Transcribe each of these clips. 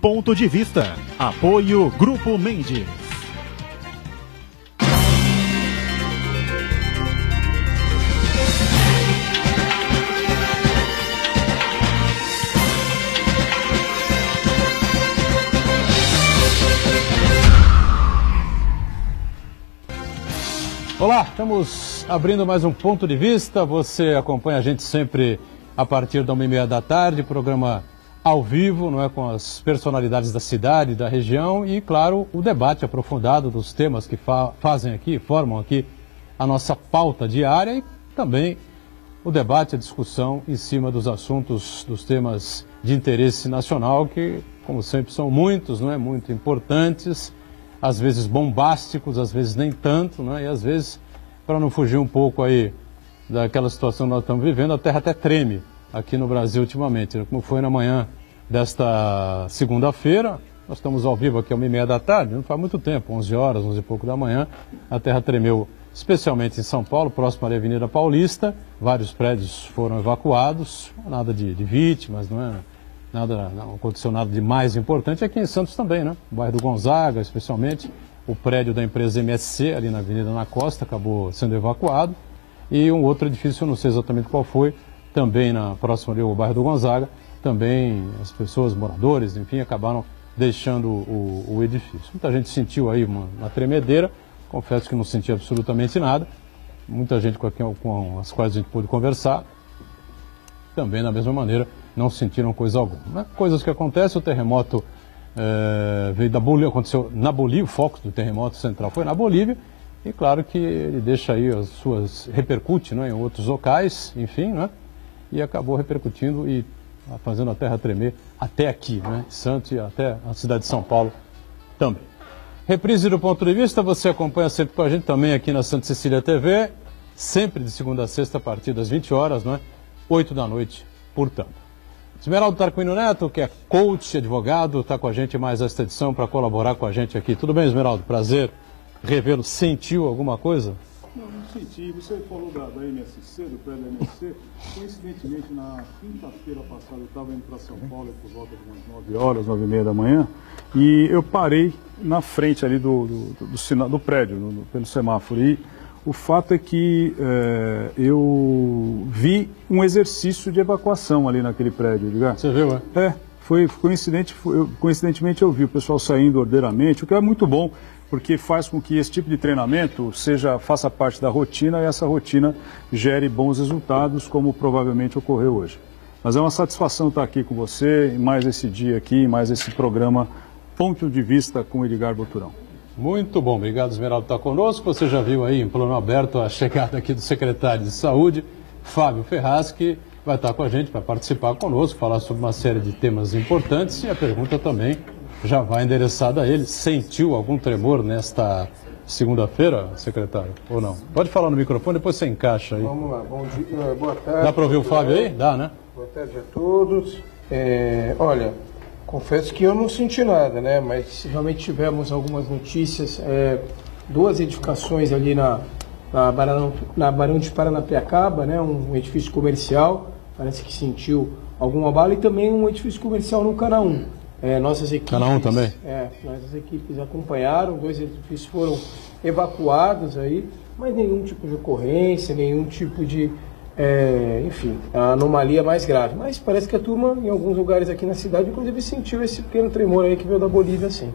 Ponto de Vista. Apoio Grupo Mendes. Olá, estamos abrindo mais um Ponto de Vista. Você acompanha a gente sempre a partir da 1h30 da tarde, programa ao vivo, não é, com as personalidades da cidade, da região e, claro, o debate aprofundado dos temas que fazem aqui, formam aqui a nossa pauta diária e também o debate, a discussão em cima dos assuntos, dos temas de interesse nacional que, como sempre, são muitos, não é, muito importantes, às vezes bombásticos, às vezes nem tanto, né? E às vezes, para não fugir um pouco aí daquela situação que nós estamos vivendo, a terra até treme aqui no Brasil ultimamente, como foi na manhã desta segunda-feira. Nós estamos ao vivo aqui às 1h30 da tarde, não faz muito tempo, 11 horas, 11 e pouco da manhã, a terra tremeu especialmente em São Paulo, próximo à Avenida Paulista, vários prédios foram evacuados, nada de vítimas, não aconteceu nada de mais importante. Aqui em Santos também, né? O bairro do Gonzaga, especialmente, o prédio da empresa MSC, ali na Avenida na Costa, acabou sendo evacuado. E um outro edifício, eu não sei exatamente qual foi, também próximo ali ao bairro do Gonzaga, também as pessoas, moradores, enfim, acabaram deixando o edifício. Muita gente sentiu aí uma tremedeira, confesso que não senti absolutamente nada. Muita gente com as quais a gente pôde conversar, também da mesma maneira, não sentiram coisa alguma. Né? Coisas que acontecem, o terremoto veio da Bolívia, aconteceu na Bolívia, o foco do terremoto central foi na Bolívia, e claro que ele deixa aí repercute, né, em outros locais, enfim, né, e acabou repercutindo e fazendo a terra tremer até aqui, né, Santos e até a cidade de São Paulo também. Reprise do Ponto de Vista, você acompanha sempre com a gente também aqui na Santa Cecília TV, sempre de segunda a sexta a partir das 20 horas, né, 8 da noite, portanto. Esmeraldo Tarquínio Neto, que é coach, advogado, está com a gente mais esta edição para colaborar com a gente aqui. Tudo bem, Esmeraldo? Prazer revê-lo. Sentiu alguma coisa? Não senti. Você falou da MSC, do prédio da MSC. Coincidentemente, na quinta-feira passada, eu estava indo para São Paulo por volta de umas 9 horas, 9h30 da manhã, e eu parei na frente ali do prédio, pelo semáforo. E o fato é que eu vi um exercício de evacuação ali naquele prédio, Edgar. Você viu, é? É, foi coincidentemente eu vi o pessoal saindo ordeiramente, o que é muito bom, porque faz com que esse tipo de treinamento faça parte da rotina e essa rotina gere bons resultados, como provavelmente ocorreu hoje. Mas é uma satisfação estar aqui com você, mais esse dia aqui, mais esse programa Ponto de Vista com Edgar Boturão. Muito bom, obrigado, Esmeraldo, por estar conosco. Você já viu aí em plano aberto a chegada aqui do secretário de Saúde, Fábio Ferraz, que vai estar com a gente, vai participar conosco, falar sobre uma série de temas importantes, e a pergunta também já vai endereçada a ele. Sentiu algum tremor nesta segunda-feira, secretário, ou não? Pode falar no microfone, depois você encaixa aí. Vamos lá, bom dia, boa tarde. Dá para ouvir o Fábio aí? Dá, né? Boa tarde a todos. Olha, confesso que eu não senti nada, né? Mas realmente tivemos algumas notícias, duas edificações ali na Barão de Paranapiacaba, né? Um edifício comercial, parece que sentiu algum abalo, e também um edifício comercial no Canaã. Nossas equipes, Canaã também? Nossas equipes acompanharam, 2 edifícios foram evacuados aí, mas nenhum tipo de ocorrência, nenhum tipo de, enfim, a anomalia mais grave. Mas parece que a turma, em alguns lugares aqui na cidade, inclusive sentiu esse pequeno tremor aí que veio da Bolívia, assim.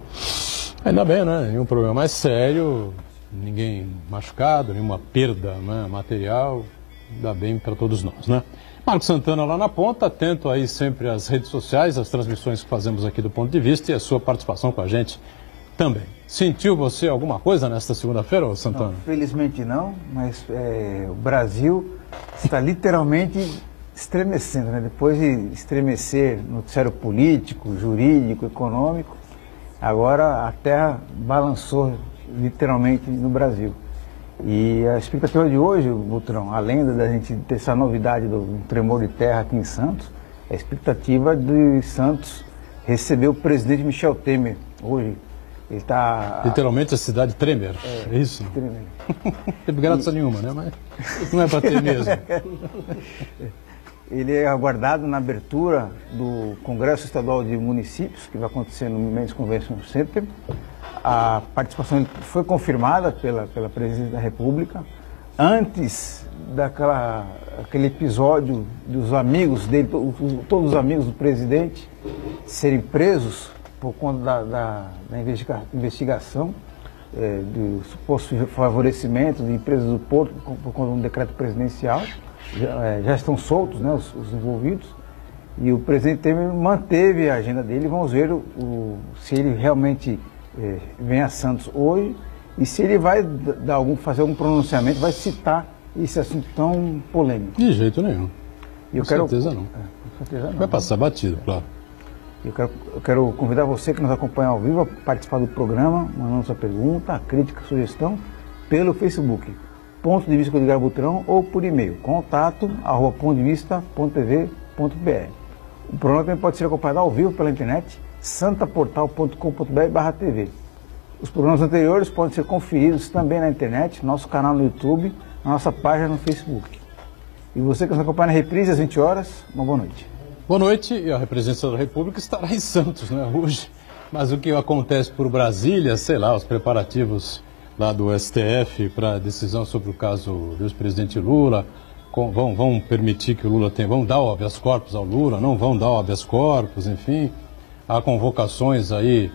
Ainda bem, né? Nenhum problema mais sério, ninguém machucado, nenhuma perda, né, material, ainda bem para todos nós, né? Marcos Santana lá na ponta, atento aí sempre às redes sociais, às transmissões que fazemos aqui do Ponto de Vista e a sua participação com a gente também. Sentiu você alguma coisa nesta segunda-feira, Santana? Não, felizmente não, mas o Brasil está literalmente estremecendo, né? Depois de estremecer no noticiário político, jurídico, econômico, agora a terra balançou literalmente no Brasil. E a expectativa de hoje, Butrão, além da gente ter essa novidade do tremor de terra aqui em Santos, a expectativa de Santos receber o presidente Michel Temer hoje. Ele está... Literalmente a cidade tremer, é isso? Tremer. Não teve graça nenhuma, né? Mas não é para ter mesmo. ele é aguardado na abertura do Congresso Estadual de Municípios, que vai acontecer no Mendes Convention Center. A participação foi confirmada pela Presidência da República. Antes daquele episódio dos amigos dele, todos os amigos do presidente, serem presos por conta da investigação do suposto favorecimento de empresas do Porto por conta de um decreto presidencial. Já estão soltos, né, os envolvidos, e o presidente Temer manteve a agenda dele. Vamos ver se ele realmente vem a Santos hoje e se ele vai fazer algum pronunciamento, vai citar esse assunto tão polêmico. De jeito nenhum. Com certeza não. Com certeza não. Vai passar batido, claro. Eu quero convidar você que nos acompanha ao vivo a participar do programa, mandando sua pergunta, crítica, sugestão, pelo Facebook, Ponto de Vista com Edgar Butrão, ou por e-mail, contato@pontodevista.tv.br. O programa também pode ser acompanhado ao vivo pela internet, santaportal.com.br/tv. Os programas anteriores podem ser conferidos também na internet, nosso canal no YouTube, na nossa página no Facebook. E você que nos acompanha na reprise às 20 horas, uma boa noite. Boa noite, e a representação da República estará em Santos, né, hoje. Mas o que acontece por Brasília, sei lá, os preparativos lá do STF para a decisão sobre o caso do ex-presidente Lula, vão permitir que o Lula tenha, vão dar o habeas corpus ao Lula, não vão dar o habeas corpus, enfim. Há convocações aí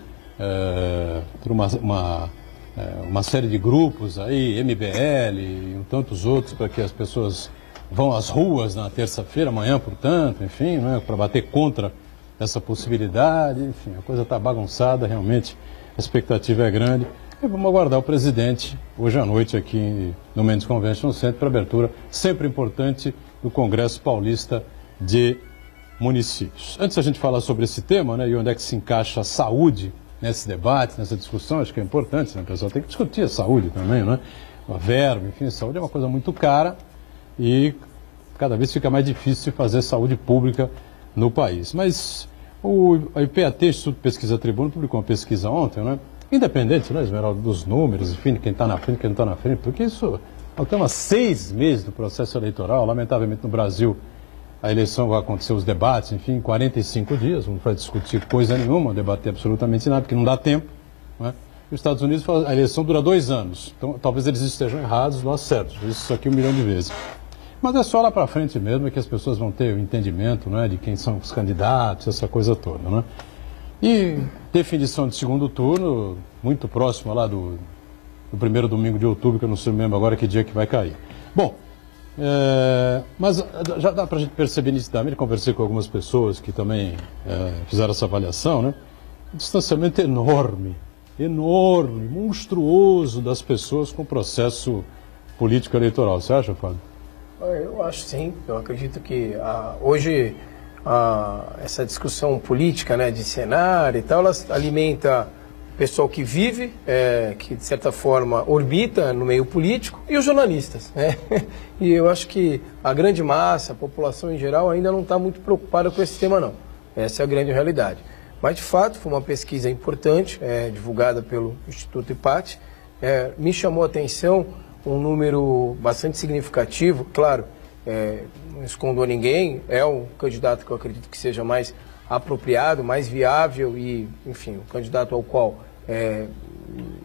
por uma série de grupos aí, MBL e tantos outros, para que as pessoas vão às ruas na terça-feira, amanhã, portanto, enfim, né, para bater contra essa possibilidade. Enfim, a coisa está bagunçada, realmente, a expectativa é grande. E vamos aguardar o presidente hoje à noite aqui no Mendes Convention Center para abertura, sempre importante, do Congresso Paulista de Municípios. Antes da gente falar sobre esse tema, né, e onde é que se encaixa a saúde nesse debate, nessa discussão, acho que é importante, né, o pessoal tem que discutir a saúde também, né? A verba, enfim, a saúde é uma coisa muito cara e cada vez fica mais difícil fazer saúde pública no país. Mas a IPAT, Instituto de Pesquisa Tribuna, publicou uma pesquisa ontem, né? Independente, né, Esmeralda, dos números, enfim, de quem está na frente, quem não está na frente, porque isso, faltamos 6 meses do processo eleitoral. Lamentavelmente no Brasil a eleição vai acontecer, os debates, enfim, em 45 dias, não vai discutir coisa nenhuma, debater absolutamente nada, porque não dá tempo, né? Os Estados Unidos, a eleição dura 2 anos, então talvez eles estejam errados, nós certos, isso aqui 1 milhão de vezes. Mas é só lá para frente mesmo que as pessoas vão ter o entendimento, né, de quem são os candidatos, essa coisa toda, né? E definição de segundo turno, muito próximo lá do primeiro domingo de outubro, que eu não sei mesmo agora que dia que vai cair. Bom, mas já dá para a gente perceber nitidamente, conversei com algumas pessoas que também fizeram essa avaliação, né? Um distanciamento enorme, monstruoso das pessoas com o processo político eleitoral. Você acha, Fábio? Eu acho sim. Eu acredito que hoje essa discussão política, né, de cenário e tal, ela alimenta o pessoal que vive, que de certa forma orbita no meio político, e os jornalistas, né? E eu acho que a grande massa, a população em geral, ainda não está muito preocupada com esse tema, não. Essa é a grande realidade. Mas, de fato, foi uma pesquisa importante, divulgada pelo Instituto IPAT. Me chamou a atenção um número bastante significativo, claro, não escondo a ninguém, é um candidato que eu acredito que seja mais apropriado, mais viável e, enfim, o candidato ao qual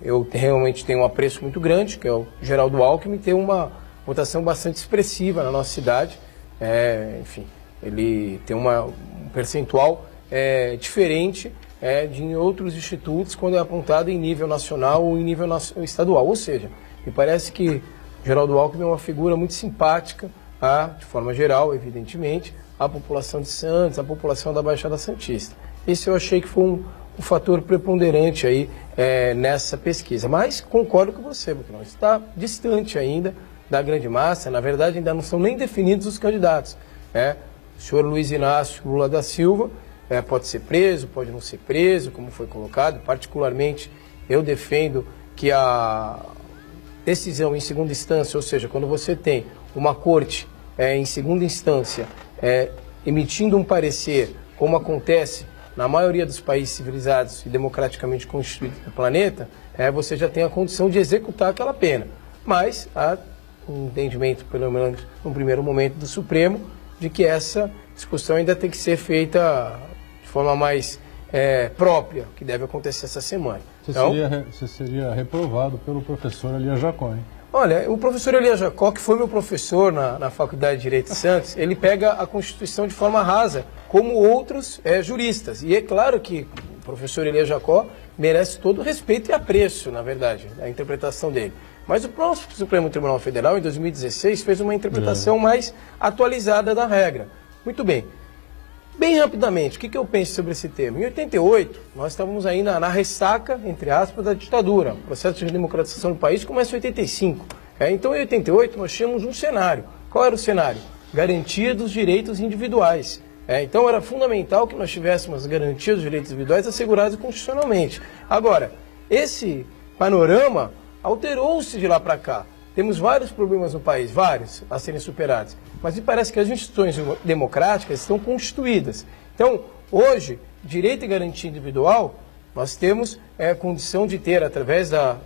eu realmente tenho um apreço muito grande, que é o Geraldo Alckmin, tem uma votação bastante expressiva na nossa cidade. Enfim, ele tem um percentual diferente de em outros institutos quando é apontado em nível nacional ou em nível estadual. Ou seja, me parece que Geraldo Alckmin é uma figura muito simpática, de forma geral, evidentemente, a população de Santos, a população da Baixada Santista. Esse eu achei que foi um fator preponderante aí nessa pesquisa. Mas concordo com você, porque não está distante ainda da grande massa. Na verdade, ainda não são nem definidos os candidatos. O senhor Luiz Inácio Lula da Silva pode ser preso, pode não ser preso, como foi colocado. Particularmente, eu defendo que a decisão em segunda instância, ou seja, quando você tem uma corte em segunda instância emitindo um parecer, como acontece na maioria dos países civilizados e democraticamente constituídos do planeta, você já tem a condição de executar aquela pena. Mas há um entendimento, pelo menos no primeiro momento, do Supremo, de que essa discussão ainda tem que ser feita de forma mais própria, que deve acontecer essa semana. Você seria reprovado pelo professor Elias Jacó, hein? Olha, o professor Elias Jacó, que foi meu professor na Faculdade de Direito de Santos, ele pega a Constituição de forma rasa, como outros juristas. E é claro que o professor Elias Jacó merece todo o respeito e apreço, na verdade, a interpretação dele. Mas o próprio Supremo Tribunal Federal, em 2016, fez uma interpretação mais atualizada da regra. Muito bem. Bem rapidamente, o que eu penso sobre esse tema? Em 88, nós estávamos ainda na ressaca, entre aspas, da ditadura. O processo de democratização do país começa em 85. Então, em 88, nós tínhamos um cenário. Qual era o cenário? Garantia dos direitos individuais. Então, era fundamental que nós tivéssemos garantia dos direitos individuais assegurados constitucionalmente. Agora, esse panorama alterou-se de lá para cá. Temos vários problemas no país, vários, a serem superados. Mas me parece que as instituições democráticas estão constituídas. Então, hoje, direito e garantia individual, nós temos a condição de ter, através do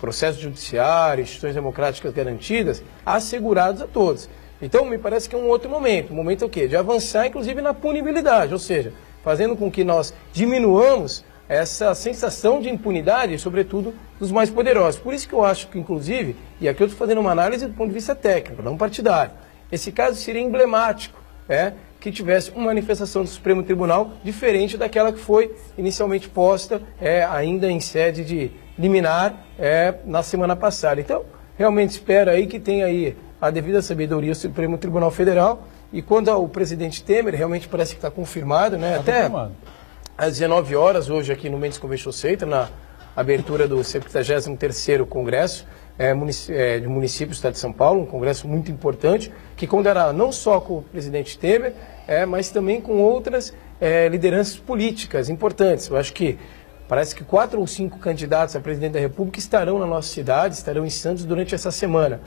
processo judiciário, instituições democráticas garantidas, assegurados a todos. Então, me parece que é um outro momento. O momento é o quê? De avançar, inclusive, na punibilidade, ou seja, fazendo com que nós diminuamos essa sensação de impunidade, sobretudo dos mais poderosos. Por isso que eu acho que, inclusive, e aqui eu estou fazendo uma análise do ponto de vista técnico, não partidário, esse caso seria emblemático, que tivesse uma manifestação do Supremo Tribunal diferente daquela que foi inicialmente posta ainda em sede de liminar na semana passada. Então, realmente espero aí que tenha aí a devida sabedoria do Supremo Tribunal Federal, e quando o presidente Temer, realmente parece que está confirmado, até às 19 horas, hoje aqui no Mendes Convention Center, na abertura do 73º Congresso de Municípios do Estado de São Paulo, um congresso muito importante, que contará não só com o presidente Temer, mas também com outras lideranças políticas importantes. Eu acho que parece que 4 ou 5 candidatos a presidente da República estarão na nossa cidade, estarão em Santos durante essa semana.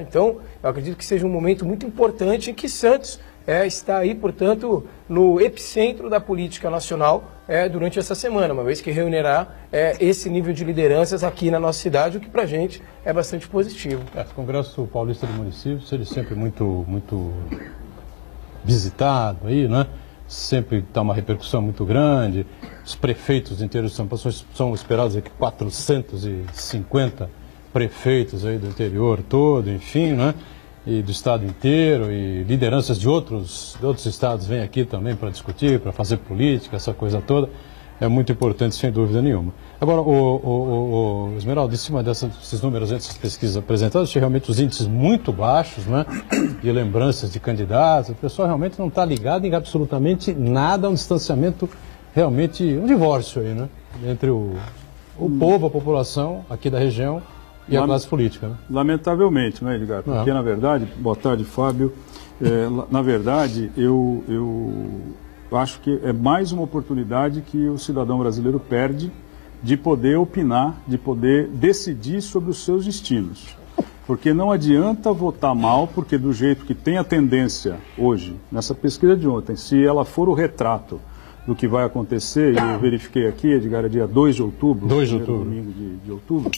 Então, eu acredito que seja um momento muito importante em que Santos está aí, portanto, no epicentro da política nacional durante essa semana, uma vez que reunirá esse nível de lideranças aqui na nossa cidade, o que para a gente é bastante positivo. O Congresso Paulista de Municípios, ele sempre muito visitado aí, né? Sempre dá uma repercussão muito grande. Os prefeitos do interior de São Paulo são esperados aqui 450 prefeitos aí do interior todo, enfim, né? E do estado inteiro, e lideranças de outros estados vêm aqui também para discutir, para fazer política, essa coisa toda. É muito importante, sem dúvida nenhuma. Agora, o Esmeralda, em cima desses números, dessas pesquisas apresentadas, tinha realmente os índices muito baixos, né, de lembranças de candidatos. O pessoal realmente não está ligado em absolutamente nada, um distanciamento, realmente, um divórcio aí, né, entre o povo, a população aqui da região e a classe política, né? Lamentavelmente, né, Edgar? Porque, na verdade, boa tarde, Fábio, na verdade, eu acho que é mais uma oportunidade que o cidadão brasileiro perde de poder opinar, de poder decidir sobre os seus destinos. Porque não adianta votar mal, porque do jeito que tem a tendência hoje, nessa pesquisa de ontem, se ela for o retrato do que vai acontecer, e eu verifiquei aqui, Edgar, é dia 2 de outubro, domingo de outubro,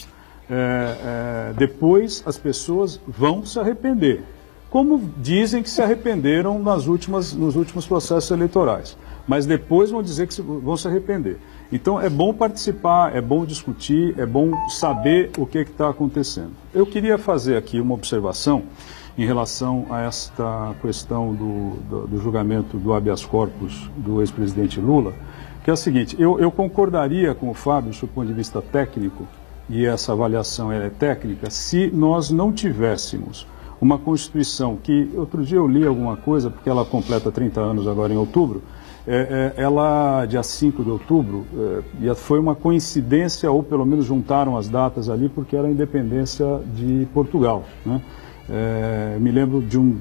depois as pessoas vão se arrepender, como dizem que se arrependeram nos últimos processos eleitorais, mas depois vão dizer que vão se arrepender. Então é bom participar, é bom discutir, é bom saber o que está acontecendo. Eu queria fazer aqui uma observação em relação a esta questão do julgamento do habeas corpus do ex-presidente Lula, que é o seguinte: eu concordaria com o Fábio, do ponto de vista técnico, e essa avaliação é técnica, se nós não tivéssemos uma Constituição que, outro dia eu li alguma coisa, porque ela completa 30 anos agora em outubro, ela, dia 5 de outubro, foi uma coincidência, ou pelo menos juntaram as datas ali, porque era a independência de Portugal, né? Me lembro de um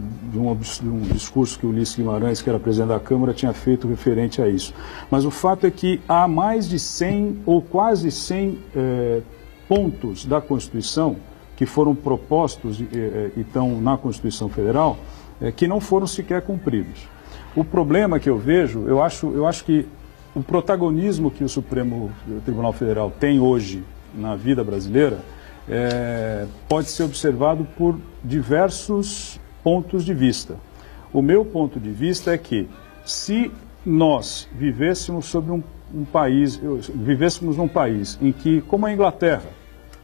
discurso que o Ulisses Guimarães, que era presidente da Câmara, tinha feito referente a isso. Mas o fato é que há mais de 100 ou quase 100 pontos da Constituição que foram propostos e estão na Constituição Federal que não foram sequer cumpridos. O problema que eu vejo, eu acho que o protagonismo que o Supremo Tribunal Federal tem hoje na vida brasileira pode ser observado por diversos pontos de vista. O meu ponto de vista é que, se nós vivêssemos sobre um país, vivêssemos num país em que, como a Inglaterra,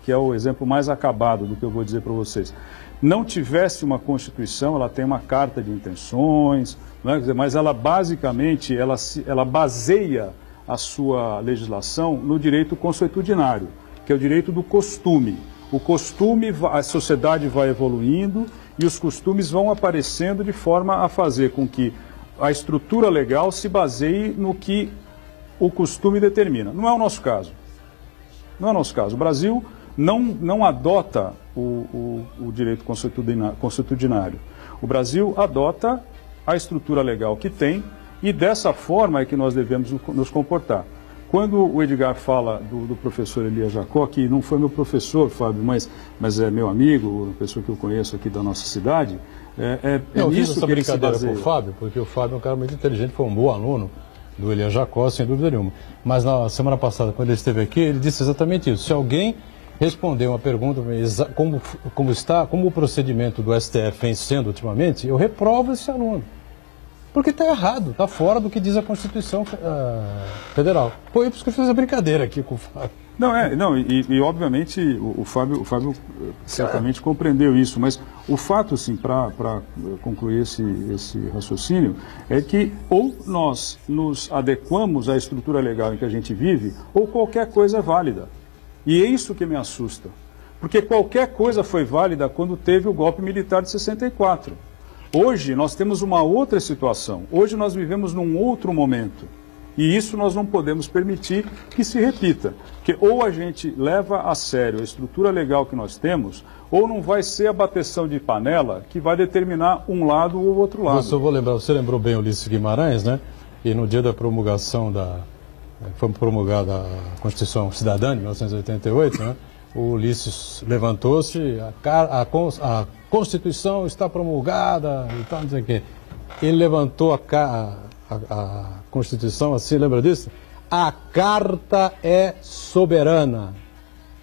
que é o exemplo mais acabado do que eu vou dizer para vocês, não tivesse uma Constituição, ela tem uma carta de intenções, não é? Quer dizer, mas ela basicamente, ela baseia a sua legislação no direito consuetudinário, que é o direito do costume. O costume, a sociedade vai evoluindo e os costumes vão aparecendo de forma a fazer com que a estrutura legal se baseie no que o costume determina. Não é o nosso caso. Não é o nosso caso. O Brasil não adota o direito consuetudinário. O Brasil adota a estrutura legal que tem e dessa forma é que nós devemos nos comportar. Quando o Edgar fala do professor Elias Jacó, que não foi meu professor, Fábio, mas é meu amigo, uma pessoa que eu conheço aqui da nossa cidade, eu fiz essa que ele se brincadeira baseia. com o Fábio, porque o Fábio é um cara muito inteligente, foi um bom aluno do Elias Jacó, sem dúvida nenhuma. Mas na semana passada, quando ele esteve aqui, ele disse exatamente isso. Se alguém responder uma pergunta como o procedimento do STF vem sendo ultimamente, eu reprovo esse aluno. Porque está errado, está fora do que diz a Constituição Federal. Foi por isso que eu fiz a brincadeira aqui com o Fábio. E obviamente o Fábio certamente compreendeu isso, mas o fato, assim, para concluir esse raciocínio, é que ou nós nos adequamos à estrutura legal em que a gente vive, ou qualquer coisa é válida. E é isso que me assusta. Porque qualquer coisa foi válida quando teve o golpe militar de 64. Hoje nós temos uma outra situação. Hoje nós vivemos num outro momento. E isso nós não podemos permitir que se repita. Porque ou a gente leva a sério a estrutura legal que nós temos, ou não vai ser a bateção de panela que vai determinar um lado ou outro lado. Você lembrou bem Ulisses Guimarães, né? E no dia da promulgação foi promulgada a Constituição Cidadã de 1988, né? O Ulisses levantou-se, a Constituição está promulgada e tal, não sei o quê. Ele levantou a Constituição assim, lembra disso? A Carta é soberana.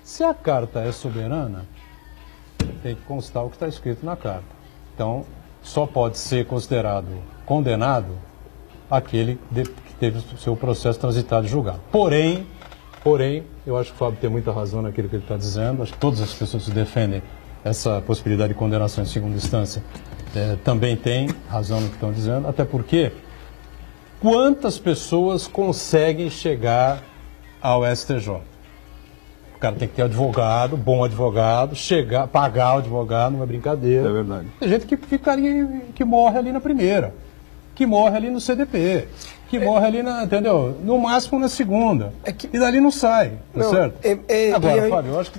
Se a Carta é soberana, tem que constar o que está escrito na Carta. Então, só pode ser considerado condenado aquele que teve o seu processo transitado e julgado. Porém, eu acho que o Fábio tem muita razão naquilo que ele está dizendo. Acho que todas as pessoas que defendem essa possibilidade de condenação em segunda instância também têm razão no que estão dizendo, até porque quantas pessoas conseguem chegar ao STJ? O cara tem que ter advogado, bom advogado, pagar o advogado, não é brincadeira. É verdade. Tem gente que morre ali na primeira, que morre ali no CDP, que morre ali entendeu? No máximo na segunda. E dali não sai, tá certo? Agora, Fábio, eu acho que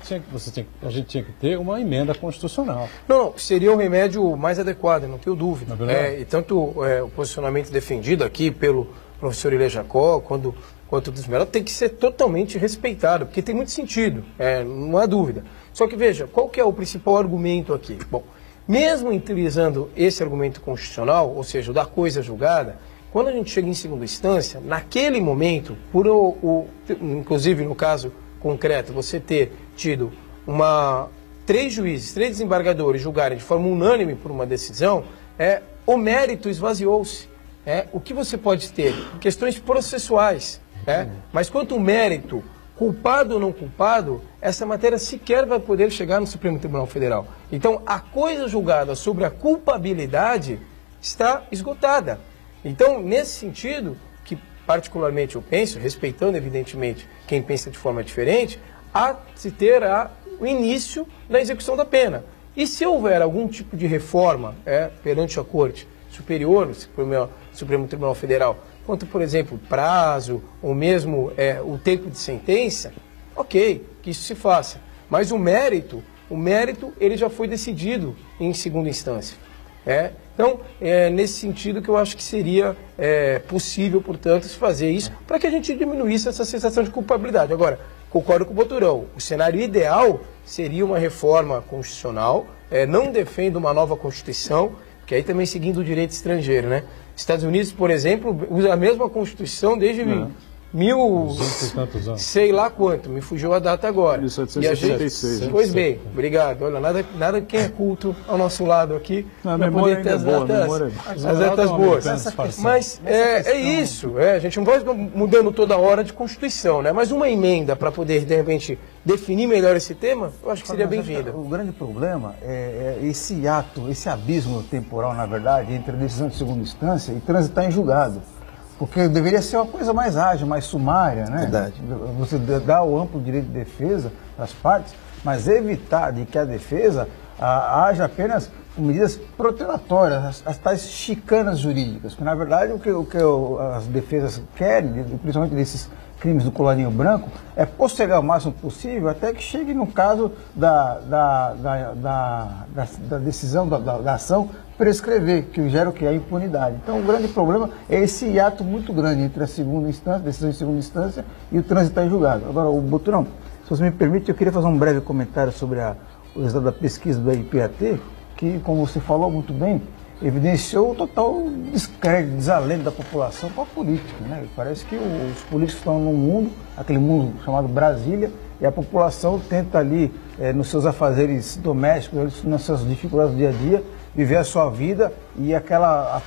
a gente tinha que ter uma emenda constitucional. Não, seria o remédio mais adequado, não tenho dúvida. É e tanto o posicionamento defendido aqui pelo professor Elias Jacó, quanto o dos Mello, tem que ser totalmente respeitado, porque tem muito sentido, não há dúvida. Só que veja, qual que é o principal argumento aqui? Bom, mesmo utilizando esse argumento constitucional, ou seja, o da coisa julgada, quando a gente chega em segunda instância, naquele momento, inclusive no caso concreto, você ter tido 3 juízes, 3 desembargadores julgarem de forma unânime por uma decisão, o mérito esvaziou-se. O que você pode ter? Questões processuais. Mas quanto ao mérito, culpado ou não culpado, essa matéria sequer vai poder chegar no Supremo Tribunal Federal. Então, a coisa julgada sobre a culpabilidade está esgotada. Então, nesse sentido, que particularmente eu penso, respeitando evidentemente quem pensa de forma diferente, há de se ter o início da execução da pena. E se houver algum tipo de reforma perante a Corte Superior, Supremo Tribunal Federal, quanto, por exemplo, prazo, ou mesmo o tempo de sentença, ok, que isso se faça. Mas o mérito ele já foi decidido em segunda instância. Então, é nesse sentido que eu acho que seria possível, portanto, se fazer isso para que a gente diminuísse essa sensação de culpabilidade. Agora, concordo com o Boturão, o cenário ideal seria uma reforma constitucional, não defendo uma nova Constituição, que aí também seguindo o direito estrangeiro, né? Estados Unidos, por exemplo, usa a mesma Constituição desde 200 e tantos anos. sei lá quanto, me fugiu a data agora. 1776. Pois bem, obrigado. Olha, nada quem é culto ao nosso lado aqui. A vai memória poder ter ainda é boa, as datas boas. Mas é isso, a gente não pode ficar mudando toda hora de Constituição, né? Mas uma emenda para poder, de repente, definir melhor esse tema, eu acho que seria bem-vinda. O grande problema é esse ato, esse abismo temporal, na verdade, entre a decisão de segunda instância e transitar em julgado. Porque deveria ser uma coisa mais ágil, mais sumária, né? Verdade. Você dá o amplo direito de defesa às partes, mas evitar de que a defesa haja apenas medidas protelatórias, as tais chicanas jurídicas. Porque, na verdade, o que as defesas querem, principalmente desses crimes do colarinho branco, é postergar o máximo possível até que chegue no caso da decisão, da ação, prescrever, que gera o que? A impunidade. Então, o grande problema é esse hiato muito grande entre a segunda instância, decisão em segunda instância e o transitar em julgado. Agora, o Boturão, se você me permite, eu queria fazer um breve comentário sobre o resultado da pesquisa do IPAT, que, como você falou muito bem, evidenciou o total descrédito, desalento da população com a política, né? Parece que os políticos estão num mundo, aquele mundo chamado Brasília, e a população tenta ali, nos seus afazeres domésticos, nas suas dificuldades do dia a dia, viver a sua vida, e a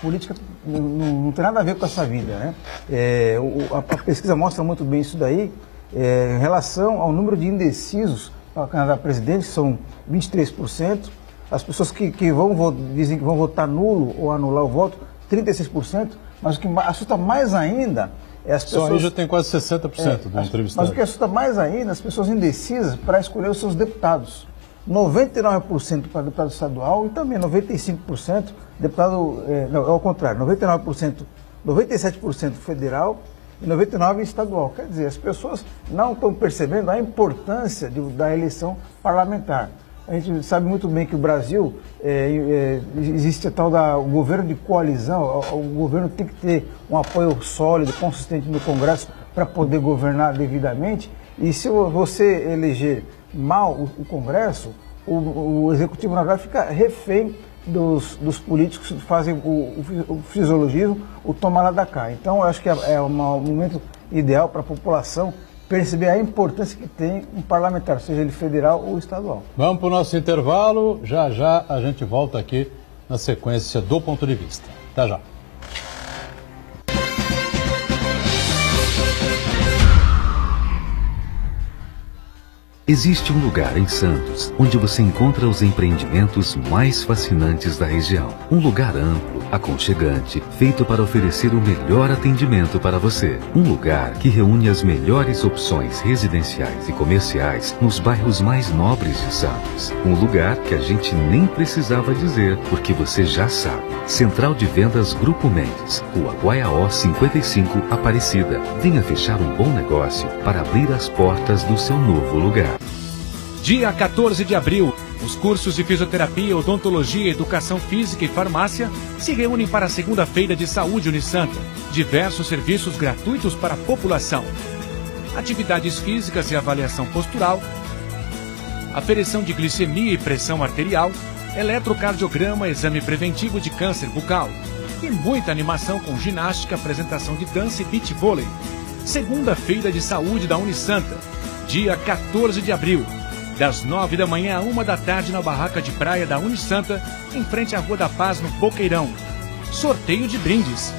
política não tem nada a ver com essa vida, né? A pesquisa mostra muito bem isso daí, em relação ao número de indecisos para candidato a presidente, que são 23%, as pessoas que dizem que vão votar nulo ou anular o voto, 36%, mas o que assusta mais ainda é as pessoas... Só aí já tem quase 60% do entrevistado. Mas o que assusta mais ainda, as pessoas indecisas para escolher os seus deputados. 99% para deputado estadual e também 95% deputado... não, é ao contrário, 97% federal e 99% estadual. Quer dizer, as pessoas não estão percebendo a importância da eleição parlamentar. A gente sabe muito bem que o Brasil, existe a tal o governo de coalizão, o governo tem que ter um apoio sólido, consistente no Congresso para poder governar devidamente, e se você eleger mal o Congresso, o Executivo, na verdade, fica refém dos políticos que fazem o fisiologismo, o tomar lá da cá. Então, eu acho que é um momento ideal para a população perceber a importância que tem um parlamentar, seja ele federal ou estadual. Vamos para o nosso intervalo, já a gente volta aqui na sequência do Ponto de Vista. Até já. Existe um lugar em Santos onde você encontra os empreendimentos mais fascinantes da região. Um lugar amplo, aconchegante, feito para oferecer o melhor atendimento para você. Um lugar que reúne as melhores opções residenciais e comerciais nos bairros mais nobres de Santos. Um lugar que a gente nem precisava dizer, porque você já sabe. Central de Vendas Grupo Mendes, Rua Guaiaó 55, Aparecida. Venha fechar um bom negócio para abrir as portas do seu novo lugar. Dia 14 de abril, os cursos de fisioterapia, odontologia, educação física e farmácia se reúnem para a segunda-feira de saúde Unisanta. Diversos serviços gratuitos para a população. Atividades físicas e avaliação postural, aferição de glicemia e pressão arterial, eletrocardiograma, exame preventivo de câncer bucal. E muita animação com ginástica, apresentação de dança e beach vôlei. Segunda-feira de saúde da Unisanta, dia 14 de abril. Das 9 da manhã a 1 da tarde na barraca de praia da Unisanta, em frente à Rua da Paz, no Boqueirão. Sorteio de brindes.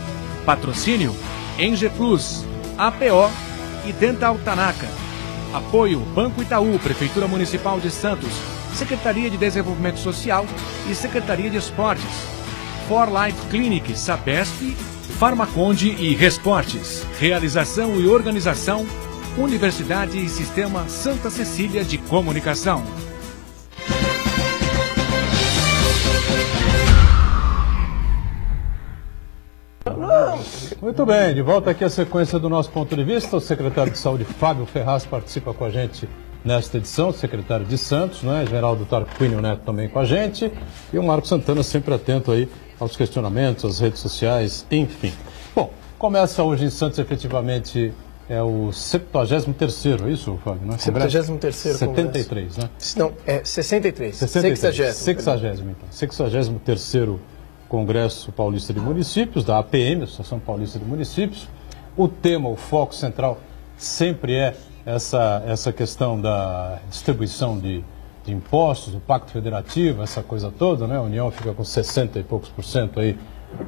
Patrocínio Enge Plus, APO e Dental Tanaka. Apoio Banco Itaú, Prefeitura Municipal de Santos, Secretaria de Desenvolvimento Social e Secretaria de Esportes. For Life Clinic, Sabesp, Farmaconde e Resportes. Realização e organização Universidade e Sistema Santa Cecília de Comunicação. Muito bem, de volta aqui a sequência do nosso Ponto de Vista. O secretário de Saúde, Fábio Ferraz, participa com a gente nesta edição, o secretário de Santos, né? Geraldo Tarquínio Neto também com a gente, e o Marco Santana sempre atento aí aos questionamentos, às redes sociais, enfim. Bom, começa hoje em Santos efetivamente... É o 73º, isso, Fábio? Né? 73º 73, né? Não, é 63. 60º, então. 63º Congresso Paulista de Municípios, da APM, Associação Paulista de Municípios. o tema, o foco central sempre é essa questão da distribuição de impostos, o Pacto Federativo, essa coisa toda, né? A União fica com 60 e poucos % aí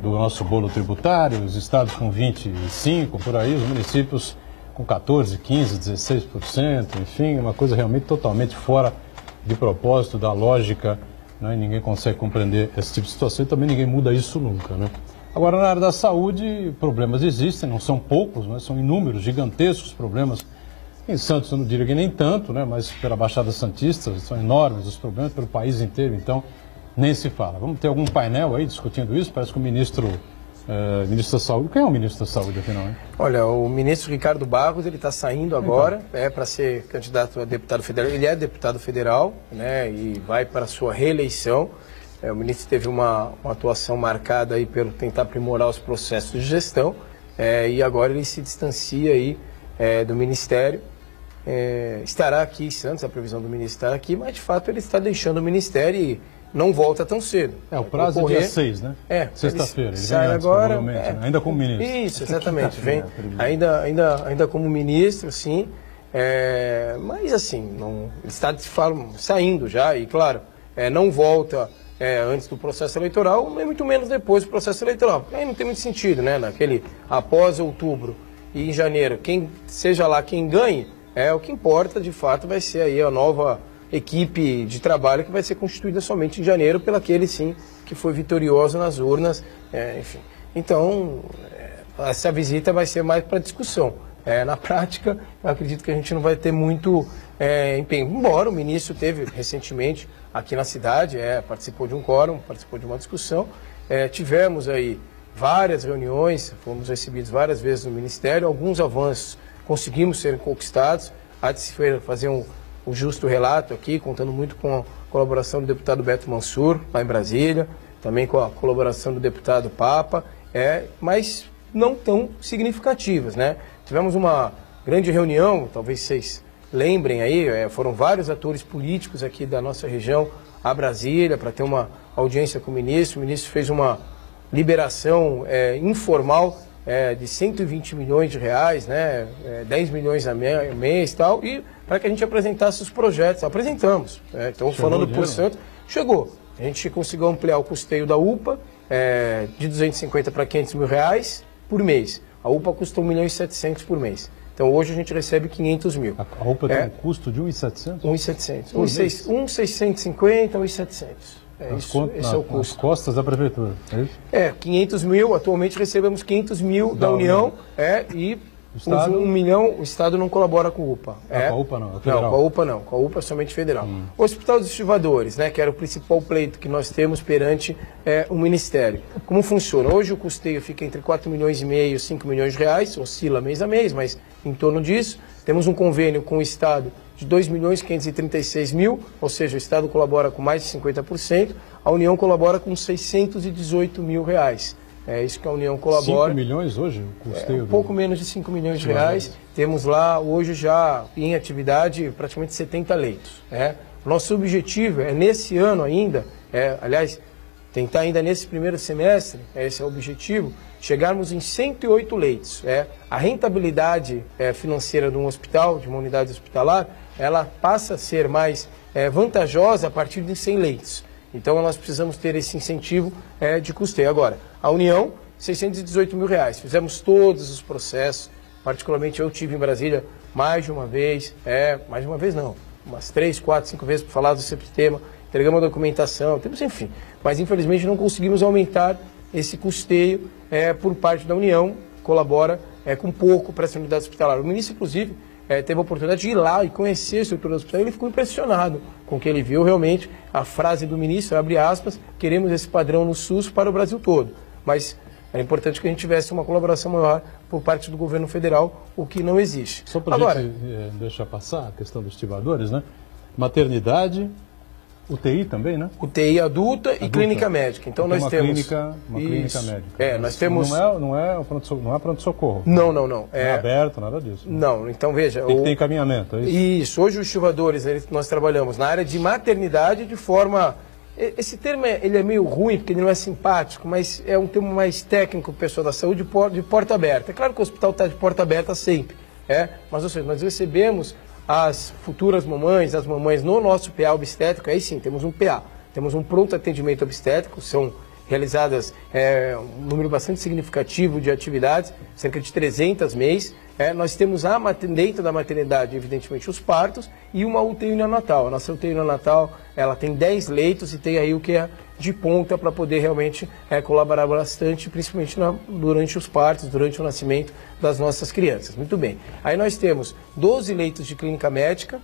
do nosso bolo tributário, os estados com 25%, por aí, os municípios com 14%, 15%, 16%, enfim, uma coisa realmente totalmente fora de propósito, da lógica, né? E ninguém consegue compreender esse tipo de situação e também ninguém muda isso nunca, né? Agora, na área da saúde, problemas existem, não são poucos, né? São inúmeros, gigantescos problemas. Em Santos, eu não diria que nem tanto, né? Mas pela Baixada Santista, são enormes os problemas pelo país inteiro, então nem se fala. Vamos ter algum painel aí discutindo isso? Parece que o ministro da Saúde... Quem é o ministro da Saúde, afinal, hein? Olha, o ministro Ricardo Barros, ele está saindo agora para ser candidato a deputado federal. Ele é deputado federal, né? E vai para a sua reeleição. O ministro teve uma atuação marcada aí pelo tentar aprimorar os processos de gestão, e agora ele se distancia aí do Ministério. Estará aqui em Santos, a previsão do ministro estar aqui, mas de fato ele está deixando o Ministério e não volta tão cedo. O prazo é dia 6, né? Sexta-feira. Ele sai vem antes, agora, né? Ainda como ministro. Isso, exatamente. Vem ainda como ministro, sim. Mas assim, ele está saindo já e, claro, não volta antes do processo eleitoral, nem muito menos depois do processo eleitoral. Aí não tem muito sentido, né? Após outubro e em janeiro, seja lá quem ganhe, o que importa, de fato, vai ser aí a nova equipe de trabalho que vai ser constituída somente em janeiro pelo aquele, sim, que foi vitorioso nas urnas, enfim. Então, essa visita vai ser mais para discussão. Na prática, eu acredito que a gente não vai ter muito empenho. Embora o ministro teve recentemente aqui na cidade, participou de um quórum, participou de uma discussão, tivemos aí várias reuniões, fomos recebidos várias vezes no Ministério, alguns avanços conseguimos ser conquistados. Há de se fazer um justo relato aqui, contando muito com a colaboração do deputado Beto Mansur, lá em Brasília, também com a colaboração do deputado Papa, mas não tão significativas, né? Tivemos uma grande reunião, talvez vocês lembrem aí, foram vários atores políticos aqui da nossa região a Brasília para ter uma audiência com o ministro fez uma liberação informal de 120 milhões de reais, né? 10 milhões a mês e tal, e para que a gente apresentasse os projetos. Apresentamos. Então, falando por Santos, chegou. A gente conseguiu ampliar o custeio da UPA de 250 para 500 mil reais por mês. A UPA custa 1.700.000 por mês. Então, hoje a gente recebe 500 mil. A UPA tem um custo de 1.700? 1.700. 1.650, 1.700. Esse é o custo. Nas costas da prefeitura, é isso? 500 mil, atualmente recebemos 500 mil da União, e Estado? 1 milhão, o Estado não colabora com a UPA. Com a UPA não, é federal. Não, com a UPA não, com a UPA é somente federal. O Hospital dos Estivadores, né, que era o principal pleito que nós temos perante o Ministério. Como funciona? Hoje o custeio fica entre 4 milhões e meio e 5 milhões de reais, oscila mês a mês, mas em torno disso. Temos um convênio com o Estado de 2.536.000, ou seja, o Estado colabora com mais de 50%, a União colabora com 618 mil reais. É isso que a União colabora. 5 milhões hoje? O custeio pouco menos de 5 milhões de reais. Temos lá, hoje já em atividade, praticamente 70 leitos. Nosso objetivo é, nesse ano ainda, aliás, tentar ainda nesse primeiro semestre, esse é o objetivo, chegarmos em 108 leitos. A rentabilidade financeira de um hospital, de uma unidade hospitalar, ela passa a ser mais vantajosa a partir de 100 leitos. Então, nós precisamos ter esse incentivo de custeio. Agora, a União, 618 mil reais. Fizemos todos os processos, particularmente eu tive em Brasília mais de uma vez, mais de uma vez não, umas 3, 4, 5 vezes para falar do sistema, entregamos a documentação, temos, enfim. Mas, infelizmente, não conseguimos aumentar esse custeio por parte da União, colabora com pouco para essa unidade hospitalar. O ministro, inclusive, teve a oportunidade de ir lá e conhecer a estrutura do hospital, e ele ficou impressionado com o que ele viu. Realmente, a frase do ministro, abre aspas, queremos esse padrão no SUS para o Brasil todo. Mas é importante que a gente tivesse uma colaboração maior por parte do governo federal, o que não existe. Só para a gente deixar passar a questão dos estibadores, né? Maternidade, UTI também, né? UTI adulta e clínica médica. Então nós temos uma clínica médica. Nós temos. Não é pronto-socorro. Não. Não é aberto, nada disso. Né? Não. Então veja. Tem que ter encaminhamento, é isso? Isso. Hoje os estivadores, nós trabalhamos na área de maternidade de forma esse termo ele é meio ruim, porque ele não é simpático, mas é um termo mais técnico, o pessoal da saúde, de porta aberta. É claro que o hospital está de porta aberta sempre, mas ou seja, nós recebemos as futuras mamães, as mamães no nosso PA obstétrico, aí sim, temos um PA, temos um pronto atendimento obstétrico, são realizadas um número bastante significativo de atividades, cerca de 300 mês. Nós temos dentro da maternidade, evidentemente, os partos e uma UTI neonatal. A nossa UTI neonatal, ela tem 10 leitos e tem aí o que é de ponta para poder realmente colaborar bastante, principalmente durante os partos, durante o nascimento das nossas crianças. Muito bem. Aí nós temos 12 leitos de clínica médica,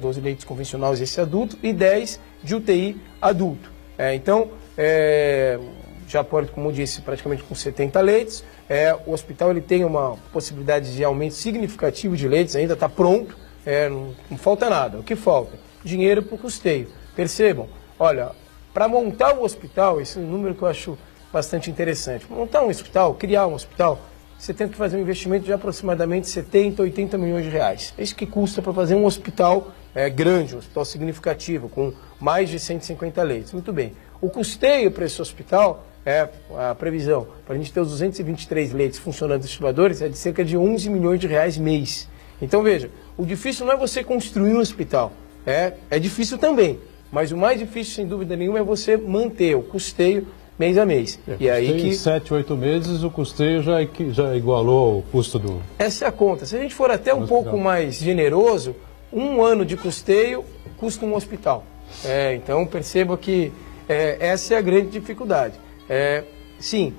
12 leitos convencionais esse adulto e 10 de UTI adulto. Então, já pode, como eu disse, praticamente com 70 leitos. O hospital ele tem uma possibilidade de aumento significativo de leitos, ainda está pronto, não falta nada. O que falta? Dinheiro para o custeio. Percebam, olha, para montar um hospital, esse é um número que eu acho bastante interessante. Montar um hospital, criar um hospital, você tem que fazer um investimento de aproximadamente 70, 80 milhões de reais. É isso que custa para fazer um hospital grande, um hospital significativo, com mais de 150 leitos. Muito bem. O custeio para esse hospital, a previsão, para a gente ter os 223 leitos funcionando distribuidores, é de cerca de 11 milhões de reais mês. Então, veja, o difícil não é você construir um hospital, é difícil também, mas o mais difícil, sem dúvida nenhuma, é você manter o custeio mês a mês. E aí que... Em 7, 8 meses, o custeio já igualou o custo do... Essa é a conta. Se a gente for até um pouco mais generoso, um ano de custeio custa um hospital. Então, perceba que essa é a grande dificuldade. Sim,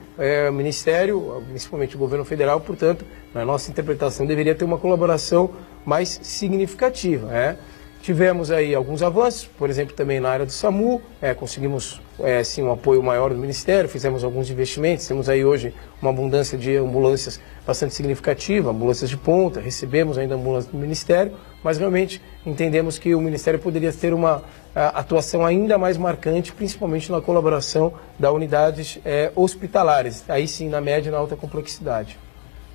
o Ministério, principalmente o governo federal, portanto, na nossa interpretação, deveria ter uma colaboração mais significativa. Tivemos aí alguns avanços, por exemplo, também na área do SAMU, conseguimos sim um apoio maior do Ministério, fizemos alguns investimentos, temos aí hoje uma abundância de ambulâncias bastante significativa, ambulâncias de ponta, recebemos ainda ambulâncias do Ministério, mas realmente entendemos que o Ministério poderia ter uma atuação ainda mais marcante, principalmente na colaboração das unidades hospitalares, aí sim na média e na alta complexidade.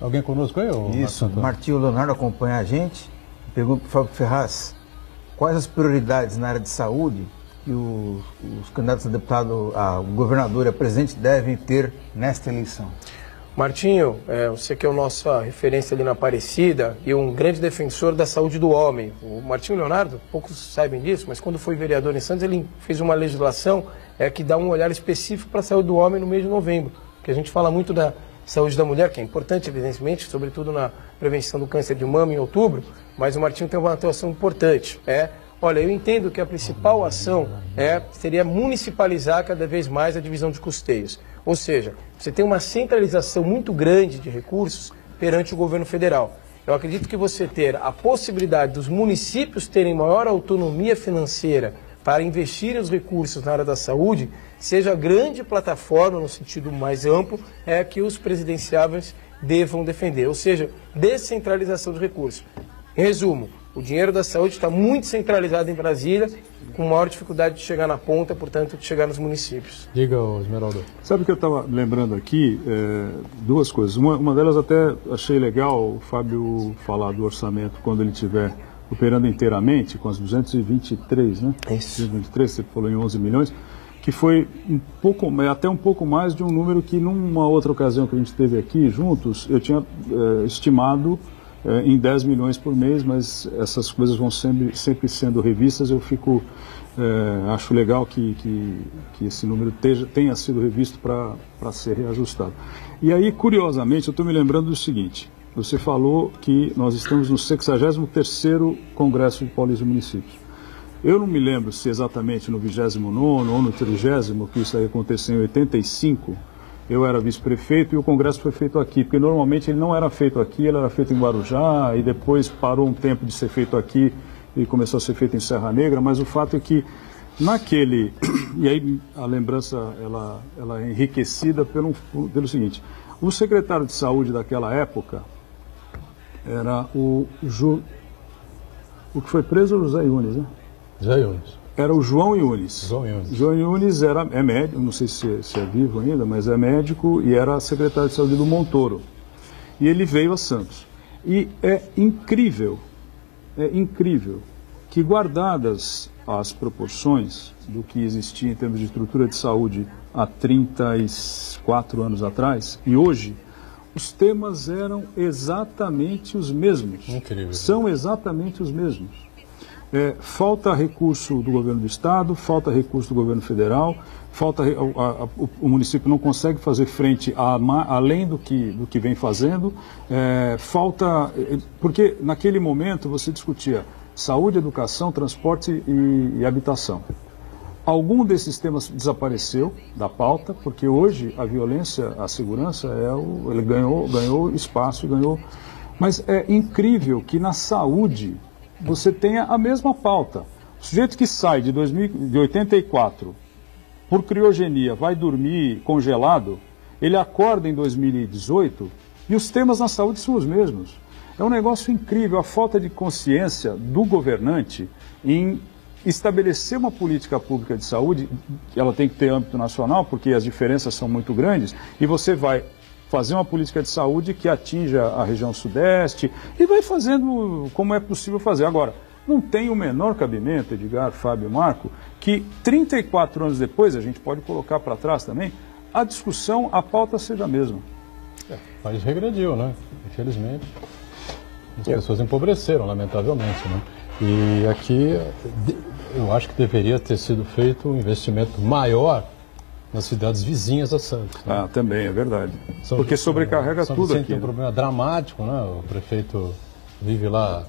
Alguém conosco aí? Isso, Martinho Leonardo acompanha a gente. Pergunta para o Fábio Ferraz, quais as prioridades na área de saúde que os candidatos a deputado, a governador e a presidente devem ter nesta eleição? Martinho, você que é a nossa referência ali na Aparecida e um grande defensor da saúde do homem. O Martinho Leonardo, poucos sabem disso, mas quando foi vereador em Santos, ele fez uma legislação que dá um olhar específico para a saúde do homem no mês de novembro. Porque a gente fala muito da saúde da mulher, que é importante, evidentemente, sobretudo na prevenção do câncer de mama em outubro, mas o Martinho tem uma atuação importante. Olha, eu entendo que a principal ação seria municipalizar cada vez mais a divisão de custeios. Ou seja, você tem uma centralização muito grande de recursos perante o governo federal. Eu acredito que você ter a possibilidade dos municípios terem maior autonomia financeira para investirem os recursos na área da saúde, seja a grande plataforma, no sentido mais amplo, que os presidenciáveis devam defender. Ou seja, descentralização de recursos. Em resumo, o dinheiro da saúde está muito centralizado em Brasília, com maior dificuldade de chegar na ponta, portanto, de chegar nos municípios. Diga, Esmeralda. Sabe o que eu estava lembrando aqui? Duas coisas. Uma delas até achei legal o Fábio falar do orçamento quando ele estiver operando inteiramente, com as 223, né? Isso. 223, você falou em 11 milhões, que foi até um pouco mais de um número que numa outra ocasião que a gente teve aqui juntos, eu tinha estimado em 10 milhões por mês, mas essas coisas vão sempre sendo revistas. Eu acho legal que esse número tenha sido revisto para ser reajustado. E aí, curiosamente, eu estou me lembrando do seguinte: você falou que nós estamos no 63º Congresso de Paulistas e Municípios. Eu não me lembro se exatamente no 29º ou no 30º, que isso aí aconteceu em 85, eu era vice-prefeito e o congresso foi feito aqui, porque normalmente ele não era feito aqui, ele era feito em Guarujá e depois parou um tempo de ser feito aqui e começou a ser feito em Serra Negra, mas o fato é que naquele... E aí a lembrança ela é enriquecida pelo seguinte: o secretário de saúde daquela época era o que foi preso, o José Yunes, né? José Yunes. Era o João Yunes. João Yunes é médico, não sei se é vivo ainda, mas é médico e era secretário de saúde do Montoro. E ele veio a Santos. E é incrível que, guardadas as proporções do que existia em termos de estrutura de saúde há 34 anos atrás, e hoje, os temas eram exatamente os mesmos. Incrível. São exatamente os mesmos. Falta recurso do governo do estado, falta recurso do governo federal, o município não consegue fazer frente além do que vem fazendo, porque naquele momento você discutia saúde, educação, transporte e habitação. Algum desses temas desapareceu da pauta, porque hoje a violência, a segurança, ele ganhou espaço, mas é incrível que na saúde você tenha a mesma pauta. O sujeito que sai de 84 por criogenia, vai dormir congelado, ele acorda em 2018 e os temas na saúde são os mesmos. É um negócio incrível, a falta de consciência do governante em estabelecer uma política pública de saúde, ela tem que ter âmbito nacional, porque as diferenças são muito grandes, e você vai fazer uma política de saúde que atinja a região sudeste e vai fazendo como é possível fazer. Agora, não tem o menor cabimento, Edgar, Fábio, Marco, que 34 anos depois, a gente pode colocar para trás também, a discussão, a pauta seja a mesma. O país regrediu, né? Infelizmente. As pessoas empobreceram, lamentavelmente, né? E aqui eu acho que deveria ter sido feito um investimento maior nas cidades vizinhas a Santos. Né? Também, é verdade. Porque sobrecarrega tudo aqui. Tem um problema dramático, né? O prefeito vive lá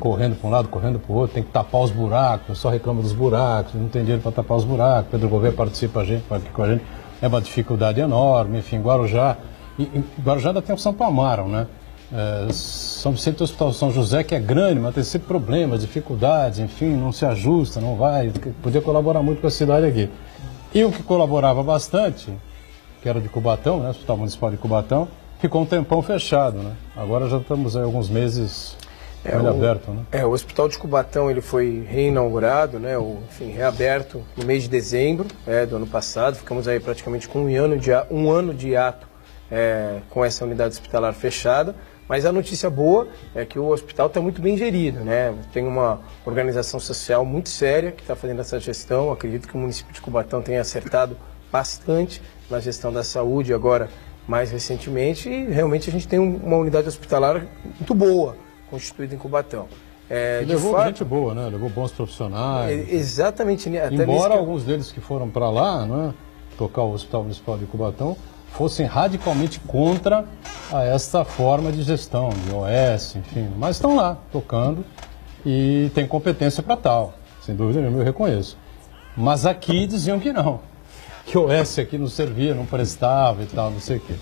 correndo para um lado, correndo para o outro, tem que tapar os buracos, só reclama dos buracos, não tem dinheiro para tapar os buracos, Pedro Gouveia participa aqui com a gente, é uma dificuldade enorme, enfim, Guarujá ainda tem o Santo Amaro, né? São Vicente tem o Hospital São José, que é grande, mas tem sempre problemas, dificuldades, enfim, não se ajusta, não vai, podia colaborar muito com a cidade aqui. E o que colaborava bastante, que era de Cubatão, né, o Hospital Municipal de Cubatão, ficou um tempão fechado, né? Agora já estamos aí alguns meses aberto, né? O Hospital de Cubatão ele foi reinaugurado, né, reaberto no mês de dezembro do ano passado. Ficamos aí praticamente com um ano de hiato com essa unidade hospitalar fechada. Mas a notícia boa é que o hospital está muito bem gerido, né? Tem uma organização social muito séria que está fazendo essa gestão. Acredito que o município de Cubatão tenha acertado bastante na gestão da saúde agora, mais recentemente. E realmente a gente tem uma unidade hospitalar muito boa constituída em Cubatão. Levou gente boa, né? Levou bons profissionais. Exatamente. Embora alguns deles que foram para lá, né, tocar o Hospital Municipal de Cubatão, fossem radicalmente contra esta forma de gestão, de OS, enfim. Mas estão lá, tocando, e tem competência para tal. Sem dúvida nenhuma, eu reconheço. Mas aqui diziam que não. Que o OS aqui não servia, não prestava e tal, não sei o quê.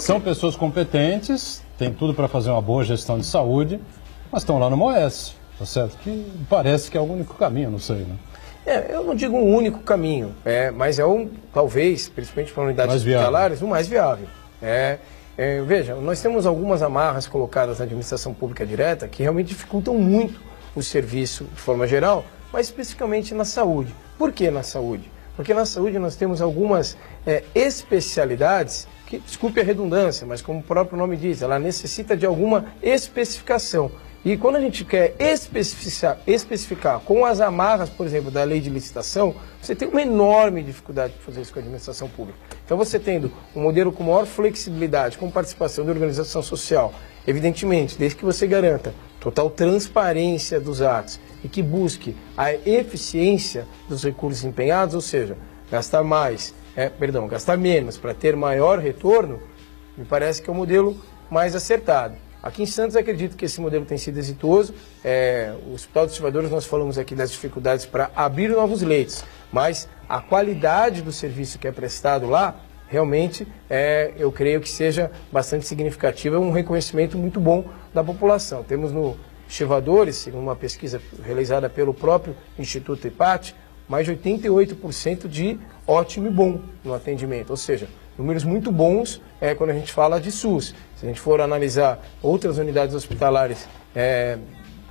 São pessoas competentes, têm tudo para fazer uma boa gestão de saúde, mas estão lá no OS, tá certo? Que parece que é o único caminho, não sei, né? Eu não digo um único caminho, mas talvez, principalmente para unidades hospitalares, o mais viável. Veja, nós temos algumas amarras colocadas na administração pública direta que realmente dificultam muito o serviço de forma geral, mas especificamente na saúde. Por que na saúde? Porque na saúde nós temos algumas especialidades que, desculpe a redundância, mas como o próprio nome diz, ela necessita de alguma especificação. E quando a gente quer especificar com as amarras, por exemplo, da lei de licitação, você tem uma enorme dificuldade de fazer isso com a administração pública. Então, você tendo um modelo com maior flexibilidade, com participação da organização social, evidentemente, desde que você garanta total transparência dos atos e que busque a eficiência dos recursos empenhados, ou seja, gastar menos para ter maior retorno, me parece que é o modelo mais acertado. Aqui em Santos, acredito que esse modelo tem sido exitoso. O Hospital dos Silvadores, nós falamos aqui das dificuldades para abrir novos leitos, mas a qualidade do serviço que é prestado lá, realmente, eu creio que seja bastante significativa, um reconhecimento muito bom da população. Temos no Silvadores, segundo uma pesquisa realizada pelo próprio Instituto IPAT, mais de 88% de ótimo e bom no atendimento, ou seja, números muito bons quando a gente fala de SUS. Se a gente for analisar outras unidades hospitalares